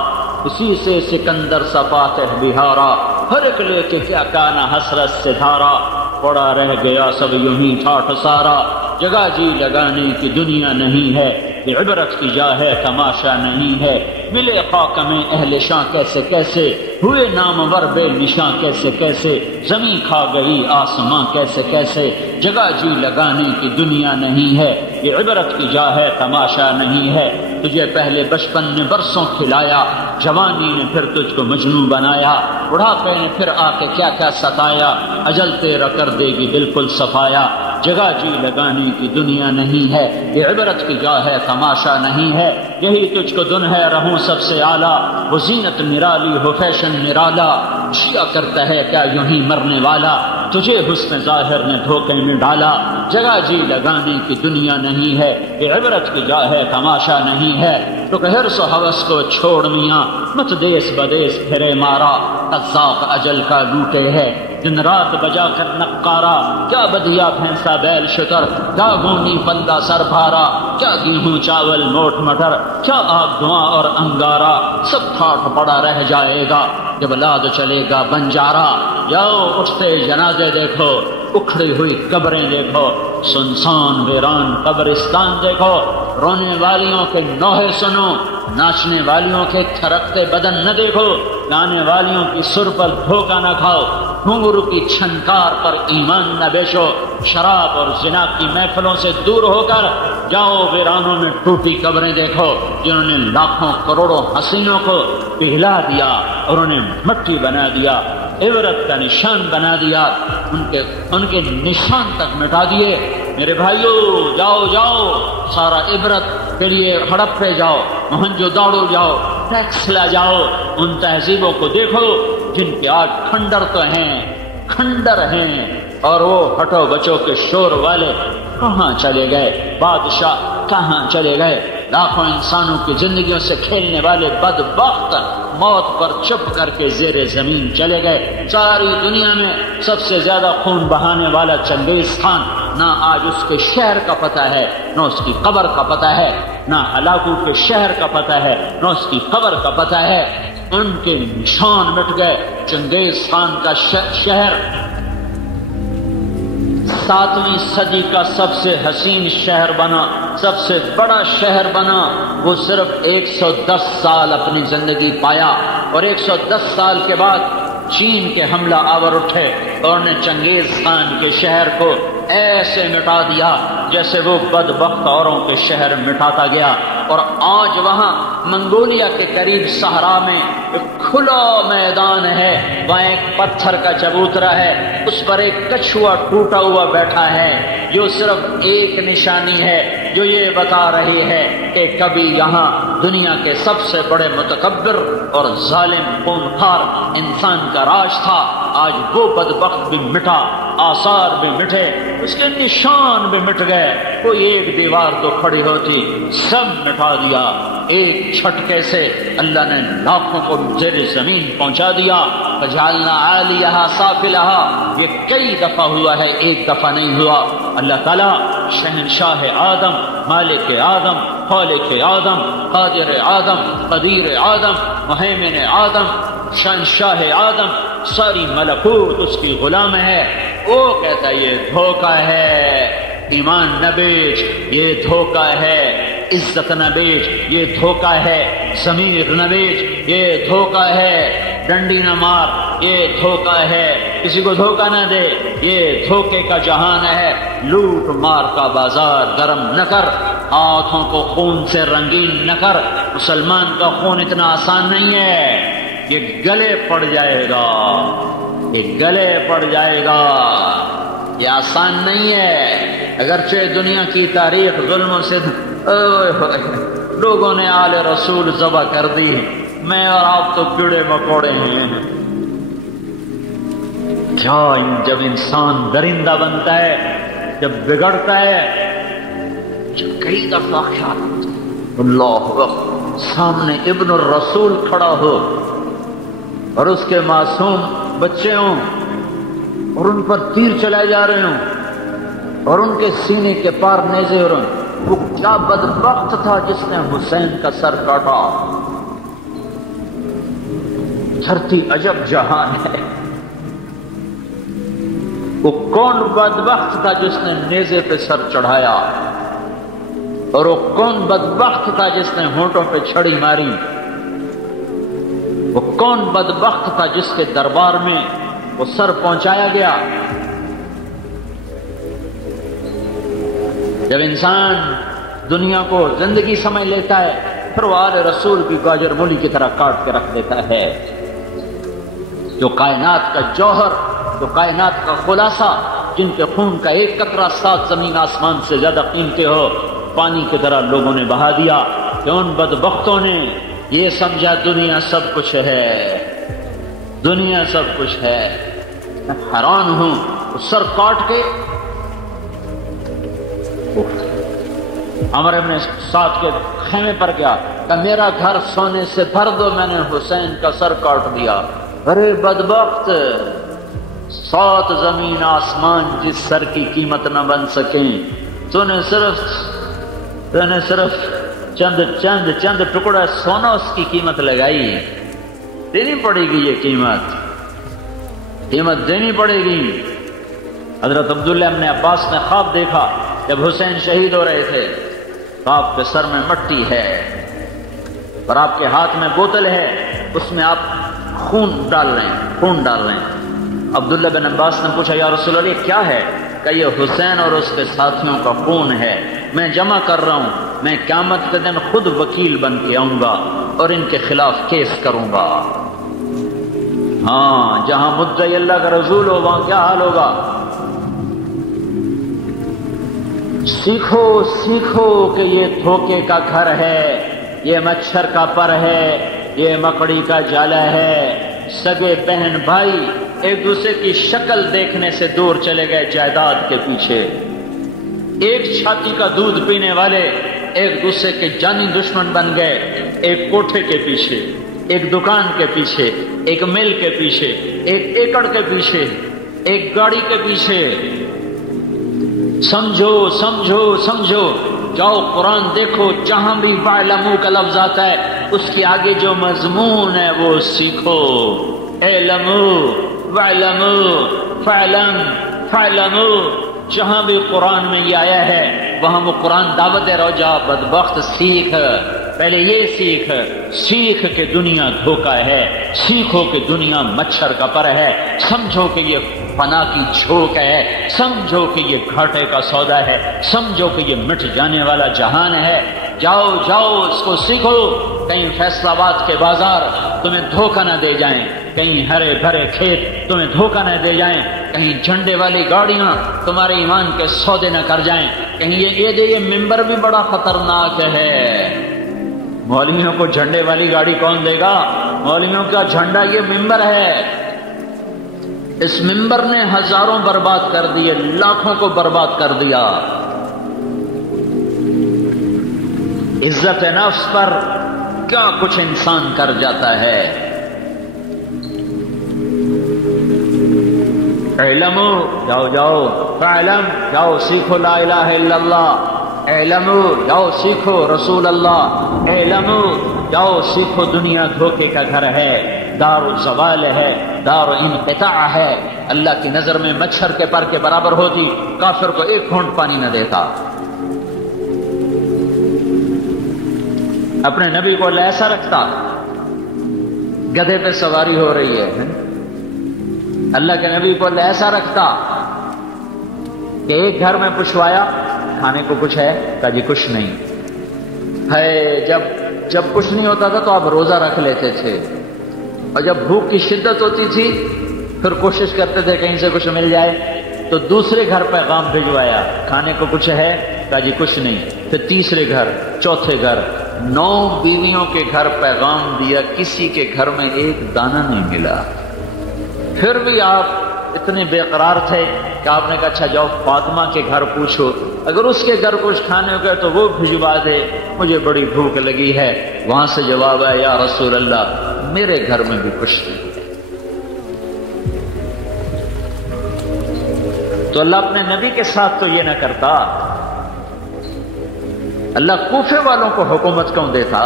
اسی سے سکندر سا فاتح بہارا، ہر ایک لے کے کیا کانا حسرت سے دھارا، پڑا رہ گیا سب یوں ہی ٹھاٹھ سارا۔ جگہ جی لگانے کی دنیا نہیں ہے، یہ عبرت کی جا ہے تماشا نہیں ہے۔ ملے خاک میں اہل شاں کیسے کیسے، ہوئے نامور بے نشاں کیسے کیسے، زمین کھا گئی آسماں کیسے کیسے، جگہ جی لگانے کی دنیا نہیں ہے، یہ عبرت کی جا ہے تماشا نہیں ہے۔ تجھے پہلے بچپن نے برسوں کھلایا، جوانی نے پھر تجھ کو مجنون بنایا، بڑھاپے نے پھر آ کے کیا کیا ستایا، اجل تیرا کر دے گی بالکل صفایا۔ جگہ جی لگانے کی دنیا نہیں ہے، یہ عبرت کی جا ہے تماشا نہیں ہے۔ یہی تجھ کو دن ہے رہوں سب سے اعلیٰ، وہ زینت نرالی ہو فیشن نرالا، جیا کرتا ہے کیا یوں ہی مرنے والا، تجھے حسن ظاہر نے دھوکے میں ڈالا۔ جگہ جی لگانے کی دنیا نہیں ہے، یہ عبرت کی جا ہے تماشا نہیں ہے۔ تو کہ حرص و ہوس کو چھوڑ میاں، مت دیس بدیس پھرے مارا، قذاق اجل کا لوٹے ہے، دن رات بجا کر نقارا، کیا بدیا بھینسا بیل شتر، کیا گونی پلہ سر بھارا، کیا گیہوں چاول موٹ مٹر، کیا آگ دھواں اور انگارا، سب ٹھاٹھ پڑا رہ جائے گا جب لاد چلے گا بنجارا۔ جاؤ اٹھتے جنازے دیکھو، اکھڑی ہوئی قبریں دیکھو، سنسان ویران قبرستان دیکھو، رونے والیوں کے نوحے سنو، ناچنے والیوں کے تھرکتے بدن نہ دیکھو، گانے والیوں کی سر پر دھوکہ نہ کھاؤ، گھنگرو کی چھنکار پر ایمان نہ بیچو، شراب اور زنا کی محفلوں سے دور ہو کر جاؤ ویرانوں میں ٹوٹی قبریں دیکھو، جنہوں نے لاکھوں کروڑوں حسینوں کو پگھلا دیا اور انہیں مٹی بنا دیا، عبرت کا نشان بنا دیا، ان کے نشان تک مٹا دیے۔ میرے بھائیو جاؤ جاؤ، سارا عبرت کے لیے ہڑپے جاؤ، موہنجو داڑو جاؤ، ٹیکسلا جاؤ، ان تہذیبوں کو دیکھو جن کے آج کھنڈر تو ہیں، کھنڈر ہیں، اور وہ ہٹو بچوں کے شور والے کہاں چلے گئے، بادشاہ کہاں چلے گئے، لاکھوں انسانوں کی زندگیوں سے کھیلنے والے بدبخت موت پر چپ کر کے زیر زمین چلے گئے۔ ساری دنیا میں سب سے زیادہ خون بہانے والا چنگیز خان، نہ آج اس کے شہر کا پتہ ہے، نہ اس کی قبر کا پتہ ہے، نہ ہلاکو کے شہر کا پتہ ہے، نہ اس کی قبر کا پتہ ہے۔ ان کے نشان مٹ گئے۔ چنگیز خان کا شہر 7ویں صدی کا سب سے حسین شہر بنا، سب سے بڑا شہر بنا۔ وہ صرف 110 سال اپنی زندگی پایا، اور 110 سال کے بعد چین کے حملہ آور اٹھے اور نے چنگیز خان کے شہر کو ایسے مٹا دیا جیسے وہ بدبخت اوروں کے شہر مٹاتا گیا۔ اور آج وہاں منگولیا کے قریب صحرا میں ایک کھلا میدان ہے، وہاں ایک پتھر کا چبوترا ہے، اس پر ایک کچھوا ٹوٹا ہوا بیٹھا ہے، جو صرف ایک نشانی ہے جو یہ بتا رہی ہے کہ کبھی یہاں دنیا کے سب سے بڑے متکبر اور ظالم خونخوار انسان کا راج تھا۔ آج وہ بدبخت بھی مٹا، آثار بھی مٹے، اس کے نشان بھی مٹ گئے۔ کوئی ایک دیوار تو کھڑی ہوتی، سب مٹا دیا۔ ایک چھٹکے سے اللہ نے لاکھوں کو زیر زمین پہنچا دیا۔ فجعلنا عالیہا سافلہا، یہ کئی دفعہ ہوا ہے، ایک دفعہ نہیں ہوا۔ اللہ تعالیٰ شہنشاہ آدم، مالک آدم، خالق آدم، قادر آدم، قدیر آدم، مہیمن آدم، شہنشاہ آدم، ساری ملکوت اس کی غلام ہے۔ وہ کہتا ہے یہ دھوکہ ہے، ایمان نہ بیچ یہ دھوکہ ہے، عزت نہ بیچ یہ دھوکہ ہے، ضمیر نہ بیچ یہ دھوکہ ہے، ڈنڈی نہ مار یہ دھوکہ ہے، کسی کو دھوکہ نہ دے یہ دھوکے کا جہان ہے، لوٹ مار کا بازار گرم نہ کر، ہاتھوں کو خون سے رنگین نہ کر، مسلمان کا خون اتنا آسان نہیں ہے، یہ گلے پڑ جائے گا، یہ گلے پڑ جائے گا، یہ آسان نہیں ہے۔ اگرچہ دنیا کی تاریخ ظلموں سے لوگوں نے آل رسول ذبح کر دی، میں اور آپ تو کیڑے مکوڑے ہیں۔ کیا جب انسان درندہ بنتا ہے، جب بگڑتا ہے، جب کئی دفعہ خیال آتا ہے اللہ سامنے ابن الرسول کھڑا ہو اور اس کے معصوم بچے ہوں اور ان پر تیر چلائے جا رہے ہوں اور ان کے سینے کے پار نیزے ہو رہے ہیں، وہ کیا بدبخت تھا جس نے حسین کا سر کاٹا۔ دھرتی عجب جہان ہے، وہ کون بدبخت تھا جس نے نیزے پہ سر چڑھایا، اور وہ کون بدبخت تھا جس نے ہونٹوں پہ چھڑی ماری، وہ کون بدبخت تھا جس کے دربار میں وہ سر پہنچایا گیا۔ جب انسان دنیا کو زندگی سمجھ لیتا ہے، پھر وہ آل رسول کی گاجر مولی کی طرح کاٹ کے رکھ دیتا ہے۔ جو کائنات کا جوہر، جو کائنات کا خلاصہ، جن کے خون کا ایک قطرہ 7 زمین آسمان سے زیادہ قیمتی ہو، پانی کی طرح لوگوں نے بہا دیا کہ ان بدبختوں نے یہ سمجھا دنیا سب کچھ ہے، دنیا سب کچھ ہے۔ میں حیران ہوں، سر کاٹ کے عمر بن سعد کے خیمے پر گیا کہ میرا گھر سونے سے بھر دو، میں نے حسین کا سر کاٹ دیا۔ ارے بدبخت، 7 زمین آسمان جس سر کی قیمت نہ بن سکیں، تو نے صرف چند ٹکڑا سونا اس کی قیمت لگائی۔ دینی پڑے گی یہ قیمت دینی پڑے گی۔ حضرت عبداللہ ابن عباس نے خواب دیکھا جب حسین شہید ہو رہے تھے، تو آپ کے سر میں مٹی ہے اور آپ کے ہاتھ میں بوتل ہے، اس میں آپ خون ڈال رہے ہیں۔ عبداللہ بن عباس نے پوچھا یا رسول اللہ یہ کیا ہے؟ کہ یہ حسین اور اس کے ساتھیوں کا خون ہے، میں جمع کر رہا ہوں، میں قیامت کے دن خود وکیل بن کے آؤں گا اور ان کے خلاف کیس کروں گا۔ ہاں، جہاں مدعی اللہ کا رسول ہو وہاں کیا حال ہوگا۔ سیکھو کہ یہ دھوکے کا گھر ہے، یہ مچھر کا پر ہے، یہ مکڑی کا جالا ہے۔ سگے بہن بھائی ایک دوسرے کی شکل دیکھنے سے دور چلے گئے جائیداد کے پیچھے، ایک چھاتی کا دودھ پینے والے ایک دوسرے کے جانی دشمن بن گئے، ایک کوٹھے کے پیچھے، ایک دکان کے پیچھے، ایک مل کے پیچھے، ایک ایکڑ کے پیچھے، ایک گاڑی کے پیچھے۔ سمجھو، جاؤ قرآن دیکھو، جہاں بھی وَاعْلَمُوا کا لفظ آتا ہے اس کی آگے جو مضمون ہے وہ سیکھو۔ اعلموا وَاعْلَمُوا فَاعْلَمُوا، جہاں بھی قرآن میں یہ آیا ہے وہاں وہ قرآن دعوت دے رہا، جا بدبخت سیکھ، پہلے یہ سیکھ کہ دنیا دھوکہ ہے، سیکھو کہ دنیا مچھر کا پر ہے، سمجھو کہ یہ فنا کی جھوک ہے، سمجھو کہ یہ گھاٹے کا سودا ہے، سمجھو کہ یہ مٹ جانے والا جہان ہے۔ جاؤ اس کو سیکھو، کہیں فیصل آباد کے بازار تمہیں دھوکہ نہ دے جائیں، کہیں ہرے بھرے کھیت تمہیں دھوکہ نہ دے جائیں، کہیں جھنڈے والی گاڑیاں تمہارے ایمان کے سودے نہ کر جائیں، کہیں یہ ممبر بھی بڑا خطرناک ہے۔ مولویوں کو جھنڈے والی گاڑی کون دے گا؟ مولویوں کا جھنڈا یہ ممبر ہے۔ اس ممبر نے ہزاروں برباد کر دیے، لاکھوں کو برباد کر دیا۔ عزت نفس پر کیا کچھ انسان کر جاتا ہے۔ اعلموا، جاؤ فاعلم، جاؤ سیکھو لا الہ الا اللہ۔ اعلموا، جاؤ سیکھو رسول اللہ۔ اعلموا، جاؤ سیکھو دنیا دھوکے کا گھر ہے، دار الزوال ہے، دار انقطاع ہے، اللہ کی نظر میں مچھر کے پر کے برابر ہوتی، کافر کو ایک گھونٹ پانی نہ دیتا۔ اپنے نبی کو اللہ ایسا رکھتا، گدھے پہ سواری ہو رہی ہے، اللہ کے نبی کو اللہ ایسا رکھتا کہ ایک گھر میں پوچھوایا کھانے کو کچھ ہے؟ کہا جی کچھ نہیں ہے۔ جب کچھ نہیں ہوتا تھا تو آپ روزہ رکھ لیتے تھے، اور جب بھوک کی شدت ہوتی تھی پھر کوشش کرتے تھے کہیں سے کچھ مل جائے، تو دوسرے گھر پیغام بھجوایا کھانے کو کچھ ہے؟ کہا جی کچھ نہیں۔ پھر تیسرے گھر، چوتھے گھر، 9 بیویوں کے گھر پیغام دیا، کسی کے گھر میں ایک دانہ نہیں ملا۔ پھر بھی آپ اتنے بے قرار تھے کہ آپ نے کہا اچھا جاؤ فاطمہ کے گھر پوچھو، اگر اس کے گھر کچھ کھانے ہو گئے تو وہ بھجوا دے، مجھے بڑی بھوک لگی ہے۔ وہاں سے جواب ہے یا رسول اللہ میرے گھر میں بھی کچھ نہیں۔ تو اللہ اپنے نبی کے ساتھ تو یہ نہ کرتا، اللہ کوفے والوں کو حکومت کیوں دیتا؟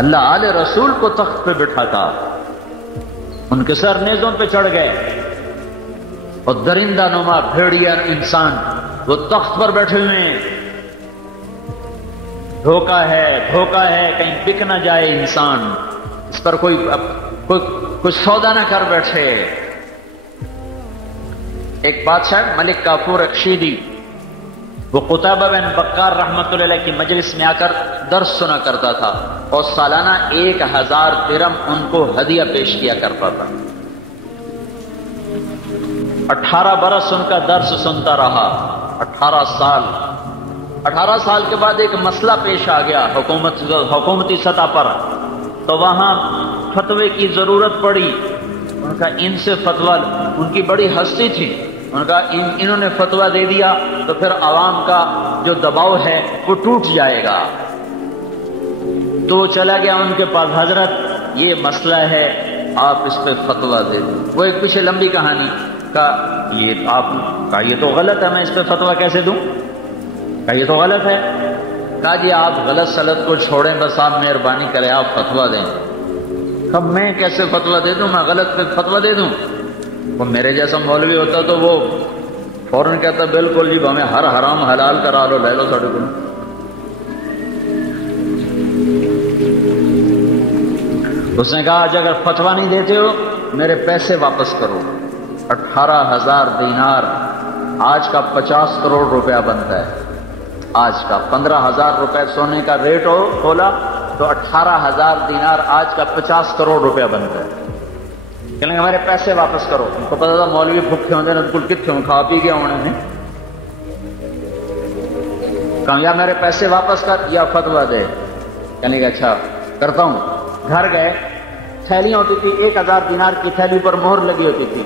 اللہ آل رسول کو تخت پہ بٹھاتا، ان کے سر نیزوں پہ چڑھ گئے، اور درندہ نما بھیڑیا انسان وہ تخت پر بیٹھے ہوئے ہیں۔ دھوکہ ہے کہیں بک نہ جائے انسان، اس پر کوئی سودا نہ کر بیٹھے۔ ایک بادشاہ ملک کافور اخشیدی، وہ قطبہ بن بکار رحمۃ اللہ علیہ کی مجلس میں آ کر درس سنا کرتا تھا، اور سالانہ 1000 درہم ان کو ہدیہ پیش کیا کرتا تھا۔ 18 برس ان کا درس سنتا رہا، 18 سال کے بعد ایک مسئلہ پیش آ گیا حکومتی سطح پر، تو وہاں فتوے کی ضرورت پڑی۔ ان کا ان سے فتویٰ، ان کی بڑی ہستی تھی، ان کا انہوں نے فتویٰ دے دیا تو پھر عوام کا جو دباؤ ہے وہ ٹوٹ جائے گا۔ تو چلا گیا ان کے پاس، حضرت یہ مسئلہ ہے آپ اس پہ فتویٰ دے دیں۔ وہ ایک پیچھے لمبی کہانی کا، یہ تو غلط ہے، میں اس پہ فتویٰ کیسے دوں؟ کہا یہ تو غلط ہے۔ کہا جی آپ غلط سلط کو چھوڑیں، بس آپ مہربانی کریں آپ فتویٰ دیں۔ کب میں کیسے فتویٰ دے دوں؟ میں غلط پہ فتویٰ دے دوں؟ وہ میرے جیسا مولوی ہوتا تو وہ فوراً کہتا بالکل جی ہمیں ہر حرام حلال کرا لو، لے لو ساڑھے کو۔ اس نے کہا اگر فتویٰ نہیں دیتے ہو میرے پیسے واپس کرو۔ 18,000 دینار آج کا 50 کروڑ روپیہ بنتا ہے۔ آج کا 15,000 روپے سونے کا ریٹ ہو کھولا تو 18,000 دینار آج کا 50 کروڑ روپیہ بنتا ہے۔ کہنے ہمارے پیسے واپس کرو۔ ان کو پتا تھا مولوی بھوکے ہوتے ہیں، کل کتنے کھا پی گیا انہوں نے۔ کہا یا میرے پیسے واپس کر یا فتویٰ دے۔ کہنے کہ اچھا کرتا ہوں۔ گھر گئے، تھیلیاں ہوتی تھی، 1000 دینار کی تھیلی پر مہر لگی ہوتی تھی،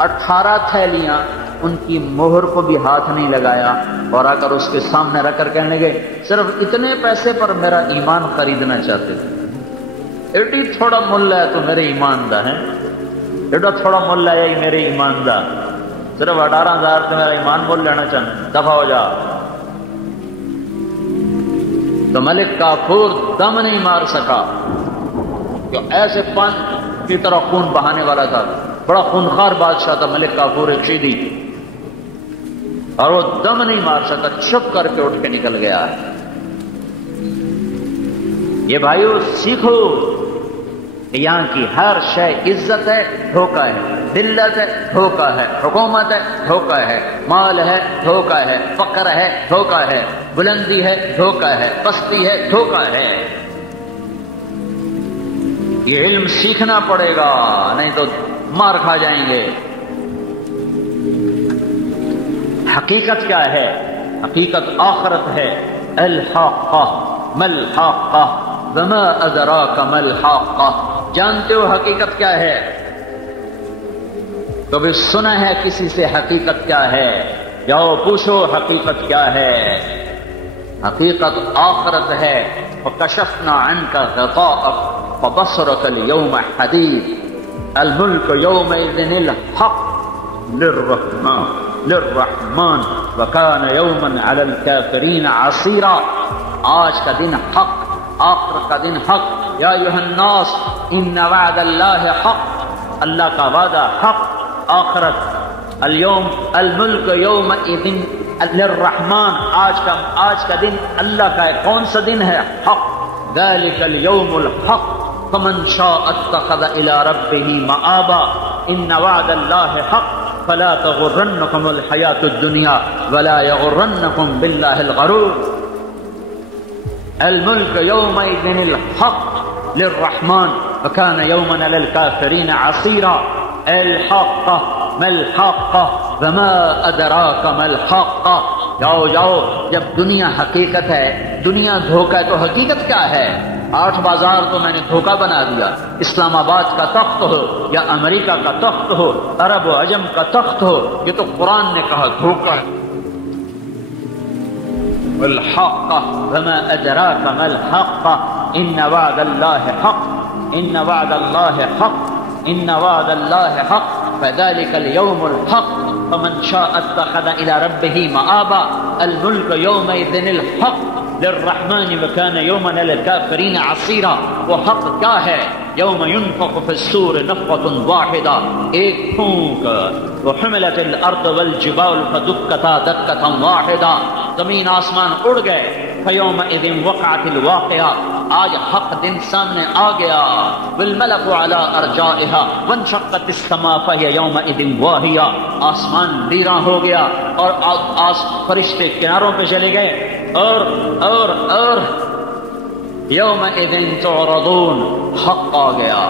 18 تھیلیاں، ان کی مہر کو بھی ہاتھ نہیں لگایا، اور آ کر اس کے سامنے رکھ کر کہنے لگے صرف اتنے پیسے پر میرا ایمان خریدنا چاہتے تھے۔ ایڈی تھوڑا مل ہے تو میرے ایمان دا ہے، ایڈا تھوڑا مل ہے میرے ایمان دا، صرف 18,000 سے میرا ایمان مول لینا چاہتا، دفع ہو جا۔ تو ملک کافور دم نہیں مار سکا، کہ ایسے پن کی طرح خون بہانے والا تھا، بڑا خونخوار بادشاہ تھا ملک کافور اخشیدی، اور وہ دم نہیں مار سکا، چپ کر کے اٹھ کے نکل گیا۔ یہ بھائیو سیکھو کہ یہاں کی ہر شے عزت ہے، دھوکہ ہے، ذلت ہے، دھوکہ ہے، حکومت ہے، دھوکہ ہے، مال ہے، دھوکہ ہے، فقر ہے، دھوکہ ہے، بلندی ہے، دھوکہ ہے، پستی ہے، دھوکہ ہے۔ یہ علم سیکھنا پڑے گا، نہیں تو مار کھا جائیں گے۔ حقیقت کیا ہے؟ حقیقت آخرت ہے۔ الحاقہ ملحاقہ وما ادراک ملحاقہ، جانتے ہو حقیقت کیا ہے؟ کبھی سنا ہے کسی سے حقیقت کیا ہے؟ جاؤ پوچھو حقیقت کیا ہے۔ حقیقت آخرت ہے۔ وکشفنا عنک غطاءک فبصرک اليوم حدید الملک یومئذ الحق للرحمن وکان یوما علی الکافرین عسیرا۔ آج کا دن حق، آخرت کا دن حق۔ یا ایھا الناس ان وعد اللہ حق، اللہ کا وعدہ حق، آخرت اليوم الملک یومئذ للرحمن، آج کا دن اللہ کا ہے۔ کون سا دن ہے؟ حق، ذلك اليوم الحق فمن شاء اتخذ الى ربه مآبا ان وعد الله حق فلا تغرنكم الحياة الدنيا ولا يغرنكم بالله الغرور۔ الملك يومئذ الحق للرحمن وكان يوما للكافرين عسيرا۔ الحق ما الحق وما ادراك ما الحق۔ جاؤ جاؤ، جب دنیا حقیقت ہے، دنیا دھوکہ ہے، تو حقیقت کیا ہے؟ 8 بازار تو میں نے دھوکہ بنا دیا۔ اسلام آباد کا تخت ہو یا امریکہ کا تخت ہو، عرب و عجم کا تخت ہو، یہ تو قرآن نے کہا دھوکہ ہے۔ الحق وما ادراك ما الحق ان وعد الله حق ان وعد الله حق ان وعد الله حق فذلك اليوم الحق فمن شاء اتخذ الى ربه مآبا۔ الملك يومئذ الحق للرحمن وكان يوما للكافرين عسيرا۔ وہ حق کیا ہے؟ یوم ينفخ في الصور نفخة واحدة، ایک پھونک، وحملت الارض والجبال فدكتا دكة واحدة، زمین آسمان اڑ گئے۔ فيومئذ وقعت الواقعة، آج حق دن سامنے آ گیا۔ والملك على ارجائها وانشقت السماء فهي يومئذ واهية، آسمان ویراں ہو گیا اور فرشتے کناروں پہ چلے گئے۔ اور یومئذ تعرضون، حق آ گیا،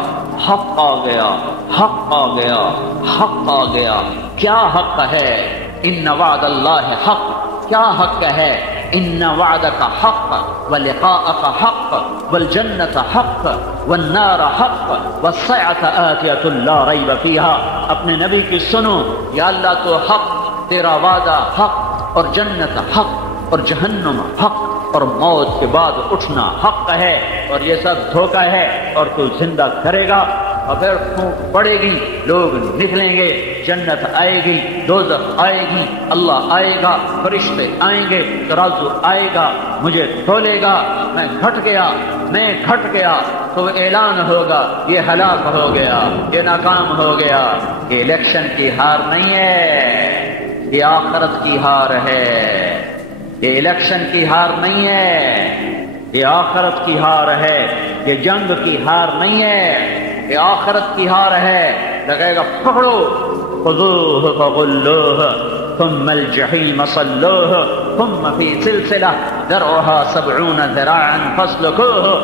حق آ گیا، حق آ گیا، حق آ گیا۔ کیا حق ہے؟ ان وعد اللہ حق، کیا حق ہے؟ ان وعدک حق ولقاءک حق والجنت حق والنار حق والساعة آتیۃ لا ریب فیہا۔ اپنے نبی کی سنو، یا اللہ تو حق، تیرا وعدہ حق، اور جنت حق، اور جہنم حق، اور موت کے بعد اٹھنا حق ہے، اور یہ سب دھوکہ ہے، اور تو زندہ کرے گا۔ اور پھر پھونک پڑے گی، لوگ نکلیں گے، جنت آئے گی، دوزخ آئے گی، اللہ آئے گا، فرشتے آئیں گے، ترازو آئے گا، مجھے تولے گا، میں گھٹ گیا، تو اعلان ہوگا یہ ہلاک ہو گیا، یہ ناکام ہو گیا۔ یہ الیکشن کی ہار نہیں ہے، یہ آخرت کی ہار ہے۔ یہ الیکشن کی ہار نہیں ہے، یہ آخرت کی ہار ہے۔ یہ جنگ کی ہار نہیں ہے، یہ آخرت کی ہار ہے۔ لگے گا پکڑو، خذوہ فغلوہ ثم الجحیم صلوہ ثم فی سلسلہ ذرعہا 70 ذراعا فاسلکوہ۔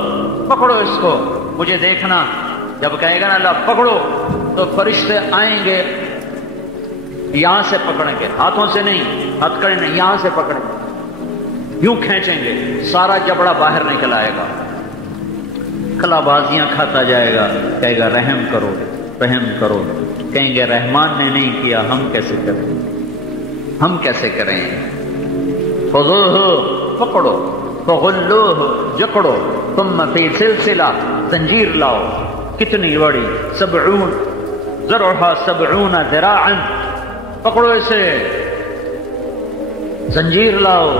پکڑو اس کو، مجھے دیکھنا۔ جب کہے گا نا اللہ پکڑو، تو فرشتے آئیں گے، یہاں سے پکڑیں گے، ہاتھوں سے نہیں، ہتھ کڑے نہیں، یہاں سے پکڑیں گے، یوں کھینچیں گے، سارا جبڑا باہر نکل آئے گا، کلا بازیاں کھاتا جائے گا، کہے گا رحم کرو، رحم کرو۔ کہیں گے رحمان نے نہیں کیا، ہم کیسے کریں، ہم کیسے کریں؟ خذوہ، پکڑو، فغلوہ، جکڑو، ثم فی سلسلہ، زنجیر لاؤ، کتنی بڑی، 70 ذرعہا 70 ذراعا، پکڑو اسے، زنجیر لاؤ،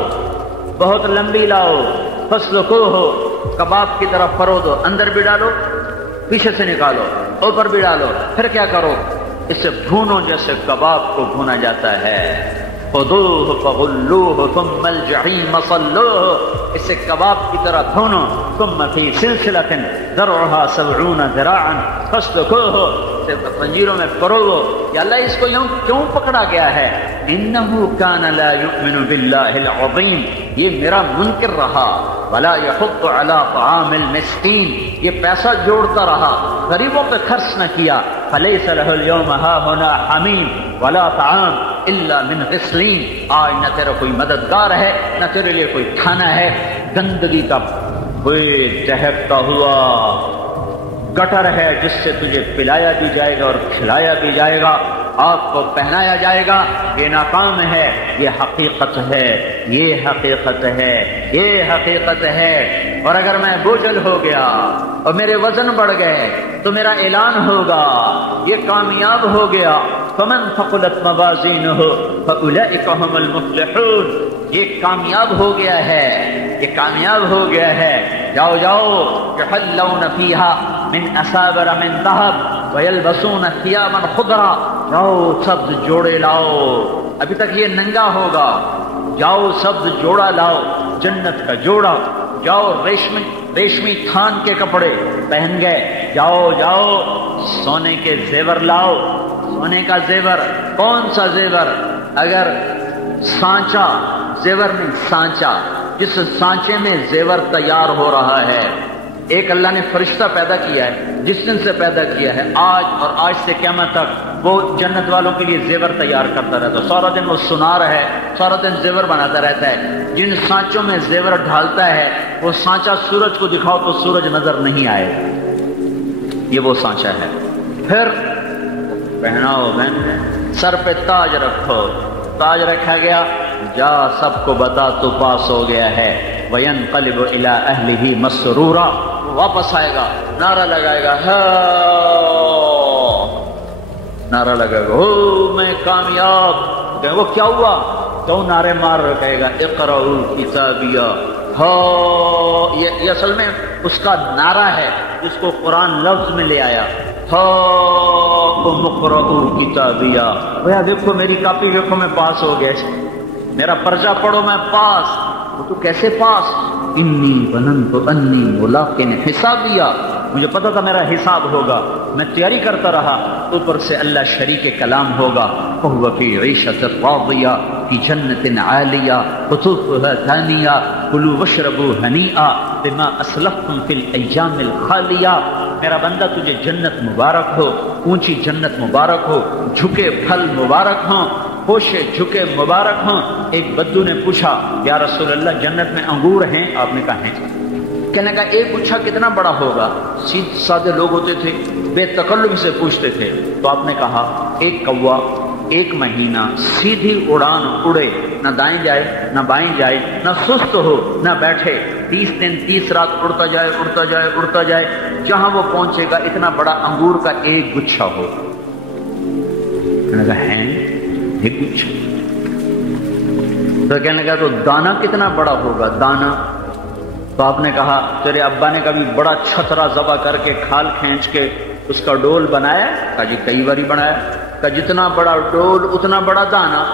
بہت لمبی لاؤ، فاسلکوہ، کباب کی طرف پرو دو، اندر بھی ڈالو، پیچھے سے نکالو، اوپر بھی ڈالو، پھر کیا کرو؟ اسے بھونو جیسے کباب کو بھونا جاتا ہے۔ خذوہ فغلوہ ثم الجحیم صلوہ، اسے کباب کی طرح بھونو، ثم فی سلسلۃ ذرعہا 70 ذراعا فاسلکوہ، زنجیروں میں پرو۔ یا اللہ اس کو یوں کیوں پکڑا گیا ہے؟ انہ کان لا یؤمن باللہ العظیم، یہ میرا منکر رہا، ولا یحض علی طعام المسکین، یہ پیسہ جوڑتا رہا، غریبوں پہ خرچ نہ کیا۔ فلیس لہ اليوم ہاہنا حمیم ولا طعام الا من غسلین، آج نہ تیرا کوئی مددگار ہے، نہ تیرے لیے کوئی کھانا ہے، گندگی کا کوئی دہکتا ہوا گٹر ہے جس سے تجھے پلایا بھی جائے گا اور کھلایا بھی جائے گا، آپ کو پہنایا جائے گا۔ یہ ناکام ہے، یہ حقیقت ہے، یہ حقیقت ہے، یہ حقیقت ہے۔ اور اگر میں بوجھل ہو گیا اور میرے وزن بڑھ گئے تو میرا اعلان ہوگا یہ کامیاب ہو گیا۔ فمن ثقلت موازینہ فاولئک هم المفلحون، یہ کامیاب ہو گیا ہے، یہ کامیاب ہو گیا ہے۔ جاؤ جاؤ، یحلون فیہا من اساور من ذہب وَيَلْبَسُونَ ثِيَابًا خُضْرًا، جاؤ سبز جوڑے لاؤ، ابھی تک یہ ننگا ہوگا، جاؤ سبز جوڑا لاؤ، جنت کا جوڑا، جاؤ ریشمی تھان کے کپڑے پہن گئے، جاؤ جاؤ سونے کے زیور لاؤ، سونے کا زیور، کون سا زیور؟ اگر سانچا، زیور نہیں سانچا، جس سانچے میں زیور تیار ہو رہا ہے، ایک اللہ نے فرشتہ پیدا کیا ہے، جس دن سے پیدا کیا ہے آج، اور آج سے قیامت تک وہ جنت والوں کے لیے زیور تیار کرتا رہتا ہے، سارا دن وہ سنار ہے، سارا دن زیور بناتا رہتا ہے، جن سانچوں میں زیور ڈھالتا ہے وہ سانچا سورج کو دکھاؤ تو سورج نظر نہیں آئے، یہ وہ سانچا ہے۔ پھر پہناؤ بہن، سر پہ تاج رکھو، تاج رکھا گیا، جا سب کو بتا تو پاس ہو گیا ہے، وَيَنْقَلِبُ إِلَىٰ أَهْلِهِ مَسْرُورًا، واپس آئے گا، نعرہ لگائے گا، نعرہ لگائے گا، میں کامیاب، کہیں وہ کیا ہوا؟ تو نعرے مار کہے گا اقرؤوا کتابیہ، یہ اصل میں اس کا نعرہ ہے، اس کو قرآن لفظ میں لے آیا، اقرؤوا کتابیہ، بھیا دیکھو میری کاپی دیکھو میں پاس ہو گیا، میرا پرچہ پڑھو میں پاس، تو کیسے پاس؟ انی ظننت انی ملاق حسابیہ، مجھے پتا تھا میرا حساب ہوگا، میں تیاری کرتا رہا، اوپر سے اللہ شریک کلام ہوگا، فہو فی عیشۃ راضیہ فی جنت عالیہ قطوفها دانیہ کلوا واشربوا ہنیئا بما اسلفتم فی الایام الخالیہ، میرا بندہ تجھے جنت مبارک ہو، اونچی جنت مبارک ہو، جھکے پھل مبارک ہوں، خوشے جھکے مبارک ہوں۔ ایک بدو نے پوچھا یا رسول اللہ جنت میں انگور ہیں؟ آپ نے کہا ہیں۔ کہنے کا ایک گچھا کتنا بڑا ہوگا؟ سادے لوگ ہوتے تھے، بے تکلف سے پوچھتے تھے، تو آپ نے کہا ایک کوا ایک مہینہ سیدھی اڑان اڑے، نہ دائیں جائے نہ بائیں جائے، نہ سست ہو نہ بیٹھے، 30 دن 30 رات اڑتا جائے اڑتا جائے اڑتا جائے، جہاں وہ پہنچے گا اتنا بڑا انگور کا ایک گچھا ہو۔ کہنے کا ہے ایک گچھا، تو کہنے کا تو دانا کتنا بڑا ہوگا؟ دانا، تو آپ نے کہا تیرے ابا نے کبھی بڑا چھترا ذبح کر کے کھال کھینچ کے اس کا ڈول بنایا؟ کہا جی کئی باری بنایا۔ کہا جتنا بڑا ڈول اتنا بڑا دانا۔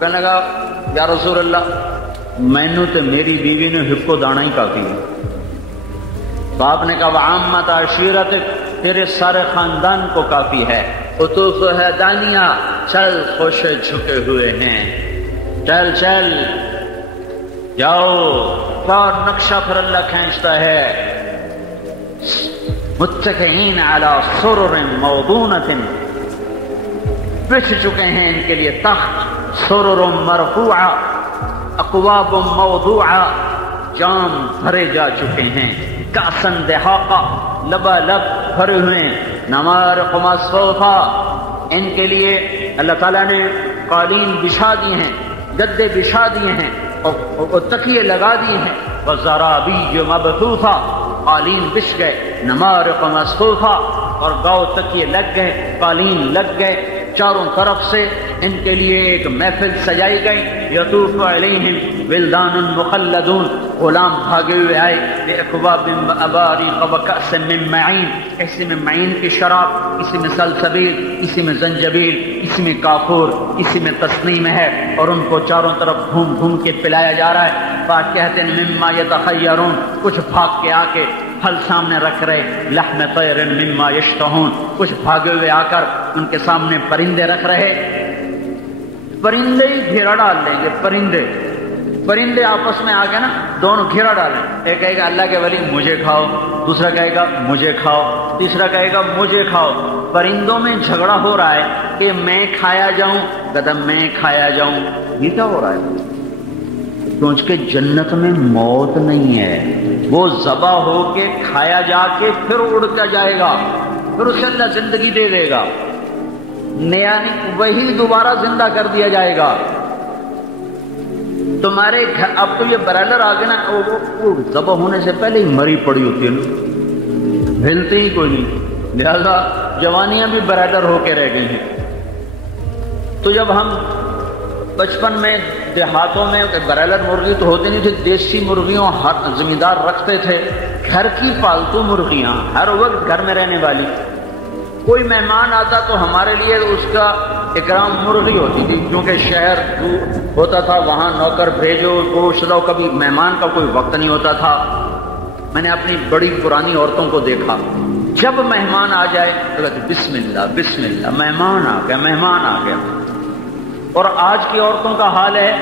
کہنے لگا یا رسول اللہ مینو تو میری بیوی نے ہکو دانا ہی کافی ہے۔ تو آپ نے کہا وعامت عشیرت، تیرے سارے خاندان کو کافی ہے۔ قطوف ہے دانیہ، چل خوش جھکے ہوئے ہیں، چل چل جاؤ۔ اور نقشہ پھر اللہ کھینچتا ہے، متکئین علی سرر موضونۃ، بچھ چکے ہیں ان کے لیے تخت، سرر مرفوعہ، اکواب موضوعہ، جام بھرے جا چکے ہیں، کأسا دہاقا، لبالب بھرے ہوئے، نمارق مصفوفہ، ان کے لیے اللہ تعالیٰ نے قالین بچھا دیے ہیں، گدے بچھا دیے ہیں اور تکیے لگا دیے ہیں، وزرابی مبثوثہ، قالین بچھ گئے، نمارق مصفوفہ، اور گاؤ تکیے لگ گئے، قالین لگ گئے، چاروں طرف سے ان کے لیے ایک محفل سجائی گئی، یطوف علیہم ولدان مخلدون، غلام بھاگے ہوئے آئے، بأکواب وابارق وکأس من معین، کسی میں معین کی شراب، کسی میں سلسبیل، کسی میں زنجبیل، کسی میں کافور، کسی میں تسنیم ہے، اور ان کو چاروں طرف گھوم گھوم کے پلایا جا رہا ہے۔ بات کہتے ہیں مما یتخیرون، کچھ بھاگ کے آ کے پھل سامنے رکھ رہے، لحم طیر مما یشتہون، کچھ بھاگے ہوئے آ کر ان کے سامنے پرندے رکھ رہے، پرندے ہی گھیرا ڈال لیں گے، پرندے آپس میں آ کے نا دونوں گھیرا ڈالیں، ایک کہے گا اللہ کے ولی مجھے کھاؤ، دوسرا کہے گا مجھے کھاؤ، تیسرا کہے گا مجھے کھاؤ۔ پرندوں میں جھگڑا ہو رہا ہے کہ میں کھایا جاؤں، قدم میں کھایا جاؤں، یہ کیا ہو رہا ہے؟ کیونکہ جنت میں موت نہیں ہے، وہ ذبح ہو کے کھایا جا کے پھر اڑ کے جائے گا، پھر اسے اللہ زندگی دے دے گا، نیا وہی دوبارہ زندہ کر دیا جائے گا۔ تمہارے گھر اب تو یہ برائلر آ گئے نا، وہ ذبح ہونے سے پہلے ہی مری پڑی ہوتی ہے نا، ہلتے ہی کوئی نہیں، لہذا جوانیاں بھی برائلر ہو کے رہ گئی ہیں۔ تو جب ہم بچپن میں دیہاتوں میں برائلر مرغی تو ہوتی نہیں تھی، دیسی مرغیوں ہر زمیندار رکھتے تھے، گھر کی پالتو مرغیاں ہر وقت گھر میں رہنے والی، کوئی مہمان آتا تو ہمارے لیے اس کا اکرام مرغی ہوتی تھی، کیونکہ شہر ہوتا تھا، وہاں نوکر بھیجو گوشت لاؤ، کبھی مہمان کا کوئی وقت نہیں ہوتا تھا۔ میں نے اپنی بڑی پرانی عورتوں کو دیکھا، جب مہمان آ جائے تو کہتے بسم اللہ بسم اللہ، مہمان آ گیا مہمان آ گیا۔ اور آج کی عورتوں کا حال ہے،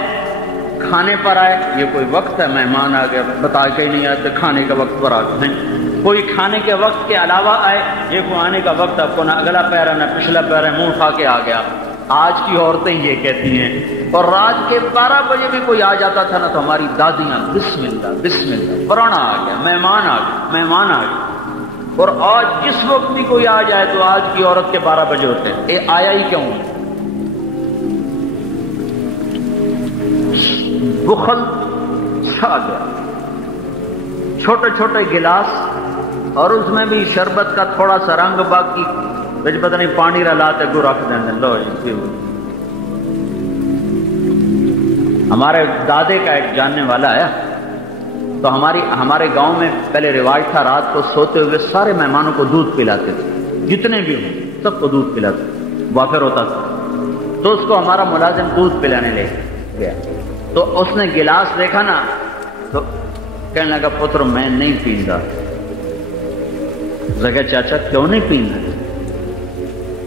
کھانے پر آئے یہ کوئی وقت ہے، مہمان آ گیا بتا کے نہیں آتے، کھانے کا وقت پر آتے ہیں۔ کوئی کھانے کے وقت کے علاوہ آئے، یہ کوئی آنے کا وقت آپ کو نہ اگلا پیر ہے نہ پچھلا پیر ہے، منہ کھا کے آ گیا۔ آج کی عورتیں یہ کہتی ہیں، اور رات کے 12 بجے بھی کوئی آ جاتا تھا نا تو ہماری دادیاں بسم اللہ بسم اللہ، پرانا آ گیا مہمان آ گیا مہمان آ گیا۔ اور آج جس وقت بھی کوئی آ جائے تو آج کی عورت کے 12 بجے ہوتے ہیں، یہ آیا ہی کیوں؟ بخل چھا گیا۔ چھوٹے چھوٹے گلاس، اور اس میں بھی شربت کا تھوڑا سا رنگ باقی، بچ پتہ نہیں پانی رلاتے گو رکھ دیں، لو جی۔ ہمارے دادے کا ایک جاننے والا ہے، تو ہمارے گاؤں میں پہلے رواج تھا، رات کو سوتے ہوئے سارے مہمانوں کو دودھ پلاتے تھے، جتنے بھی ہوں سب کو دودھ پلاتے، وافر ہوتا تھا۔ تو اس کو ہمارا ملازم دودھ پلانے لے گیا، تو اس نے گلاس دیکھا نا تو کہنے لگا پتر میں نہیں پیندا۔ لگا چاچا کیوں نہیں پینا؟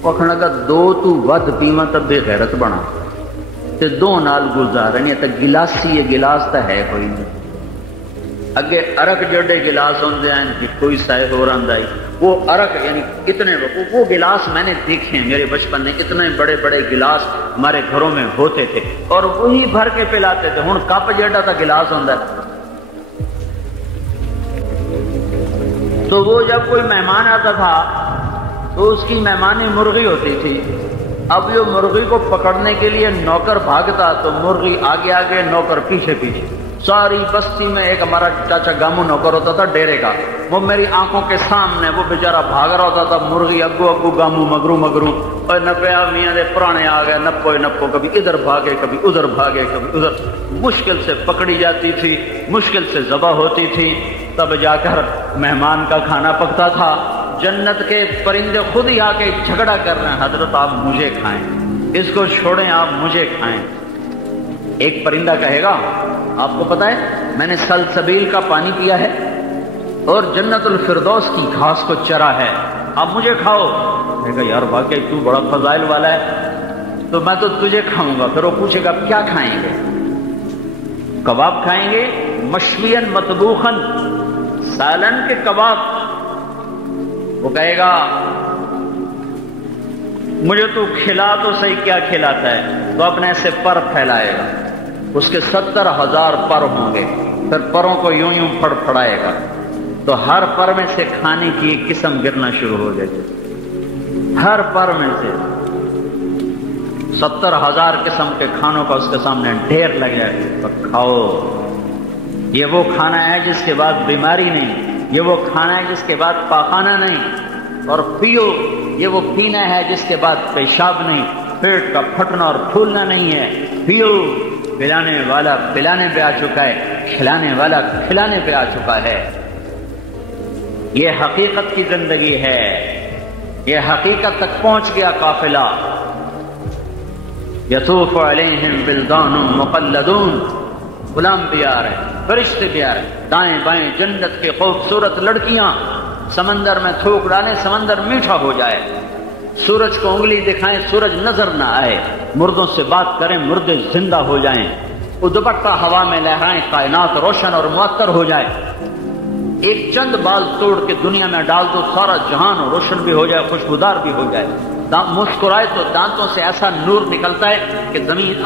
وہ کہنے لگا دو تو ود پیواں تو بے غیرت بنا، تے دو نال گزارا نہیں تے گلاسی یہ گلاس تو ہے کوئی نہیں۔ اگے عرق جڑے گلاس ہوندے ہیں کہ کوئی سائے ہو رہا ہے، وہ عرق یعنی اتنے وہ گلاس میں نے دیکھے میرے بچپن میں، اتنے بڑے بڑے گلاس ہمارے گھروں میں ہوتے تھے اور وہی بھر کے پلاتے تھے۔ ہن کپ جڑا تا گلاس ہوندا ہے، تو وہ جب کوئی مہمان آتا تھا تو اس کی مہمانی مرغی ہوتی تھی۔ اب یہ مرغی کو پکڑنے کے لیے نوکر بھاگتا تو مرغی آگے آگے نوکر پیچھے پیچھے، ساری بستی میں ایک ہمارا چاچا گامو نوکر ہوتا تھا ڈیرے کا، وہ میری آنکھوں کے سامنے وہ بیچارہ بھاگ رہا ہوتا تھا، مرغی اگو اگو گامو مگرو مگرو، اور نپیا میاں دے پرانے آ گئے نپو نپو، کبھی ادھر بھاگے کبھی ادھر بھاگے کبھی ادھر، مشکل سے پکڑی جاتی تھی، مشکل سے ذبح ہوتی تھی، تب جا کر مہمان کا کھانا پکتا تھا۔ جنت کے پرندے خود ہی آ کے جھگڑا کر رہے ہیں، حضرت آپ مجھے کھائیں، اس کو چھوڑیں آپ مجھے کھائیں۔ ایک پرندہ کہے گا آپ کو پتا ہے میں نے سلسبیل کا پانی پیا ہے اور جنت الفردوس کی گھاس کو چرا ہے، آپ مجھے کھاؤ۔ کہے گا یار واقعی تو بڑا فضائل والا ہے، تو میں تو تجھے کھاؤں گا۔ پھر وہ پوچھے گا کیا کھائیں گے؟ کباب کھائیں گے، مشوین مطبوخن، سالن کے کباب؟ وہ کہے گا مجھے تو کھلا تو صحیح، کیا کھلاتا ہے؟ تو اپنے سے پر پھیلائے گا، اس کے 70,000 پر ہوں گے، پھر پروں کو یوں یوں پھڑ پھڑائے گا تو ہر پر میں سے کھانے کی ایک قسم گرنا شروع ہو جائے گی، ہر پر میں سے 70,000 قسم کے کھانوں کا اس کے سامنے ڈھیر لگ جائے تو کھاؤ۔ یہ وہ کھانا ہے جس کے بعد بیماری نہیں، یہ وہ کھانا ہے جس کے بعد پاخانہ نہیں، اور پیو، یہ وہ پینا ہے جس کے بعد پیشاب نہیں، پیٹ کا پھٹنا اور پھولنا نہیں ہے۔ پیو، پلانے والا پلانے پہ آ چکا ہے، کھلانے والا کھلانے پہ آ چکا ہے۔ یہ حقیقت کی زندگی ہے، یہ حقیقت تک پہنچ گیا قافلہ۔ یطوف علیہم ولدان مخلدون، غلام بھی آ رہے ہیں، فرشتے بھی آ رہے ہیں، دائیں بائیں جنت کے خوبصورت لڑکیاں، سمندر میں تھوک ڈالیں سمندر میٹھا ہو جائے، سورج کو انگلی دکھائیں سورج نظر نہ آئے، مردوں سے بات کریں مردے زندہ ہو جائیں، وہ دوپٹہ ہوا میں لہرائیں کائنات روشن اور معطر ہو جائے، ایک چند بال توڑ کے دنیا میں ڈال دو سارا جہان روشن بھی ہو جائے، خوشبودار بھی ہو جائے، مسکرائے تو دانتوں سے ایسا نور نکلتا ہے کہ زمین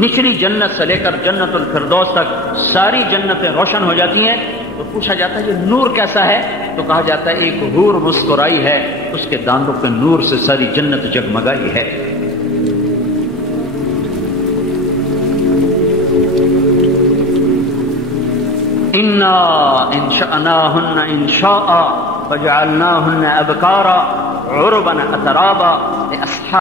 نچلی جنت سے لے کر جنت الفردوس تک ساری جنتیں روشن ہو جاتی ہیں۔ تو پوچھا جاتا ہے یہ نور کیسا ہے؟ تو کہا جاتا ہے ایک حور مسکرائی ہے، اس کے دانتوں کے نور سے ساری جنت جگمگائی ہے۔ انا انشأناہن انشاء فجعلناہن ابکارا عربا اترابا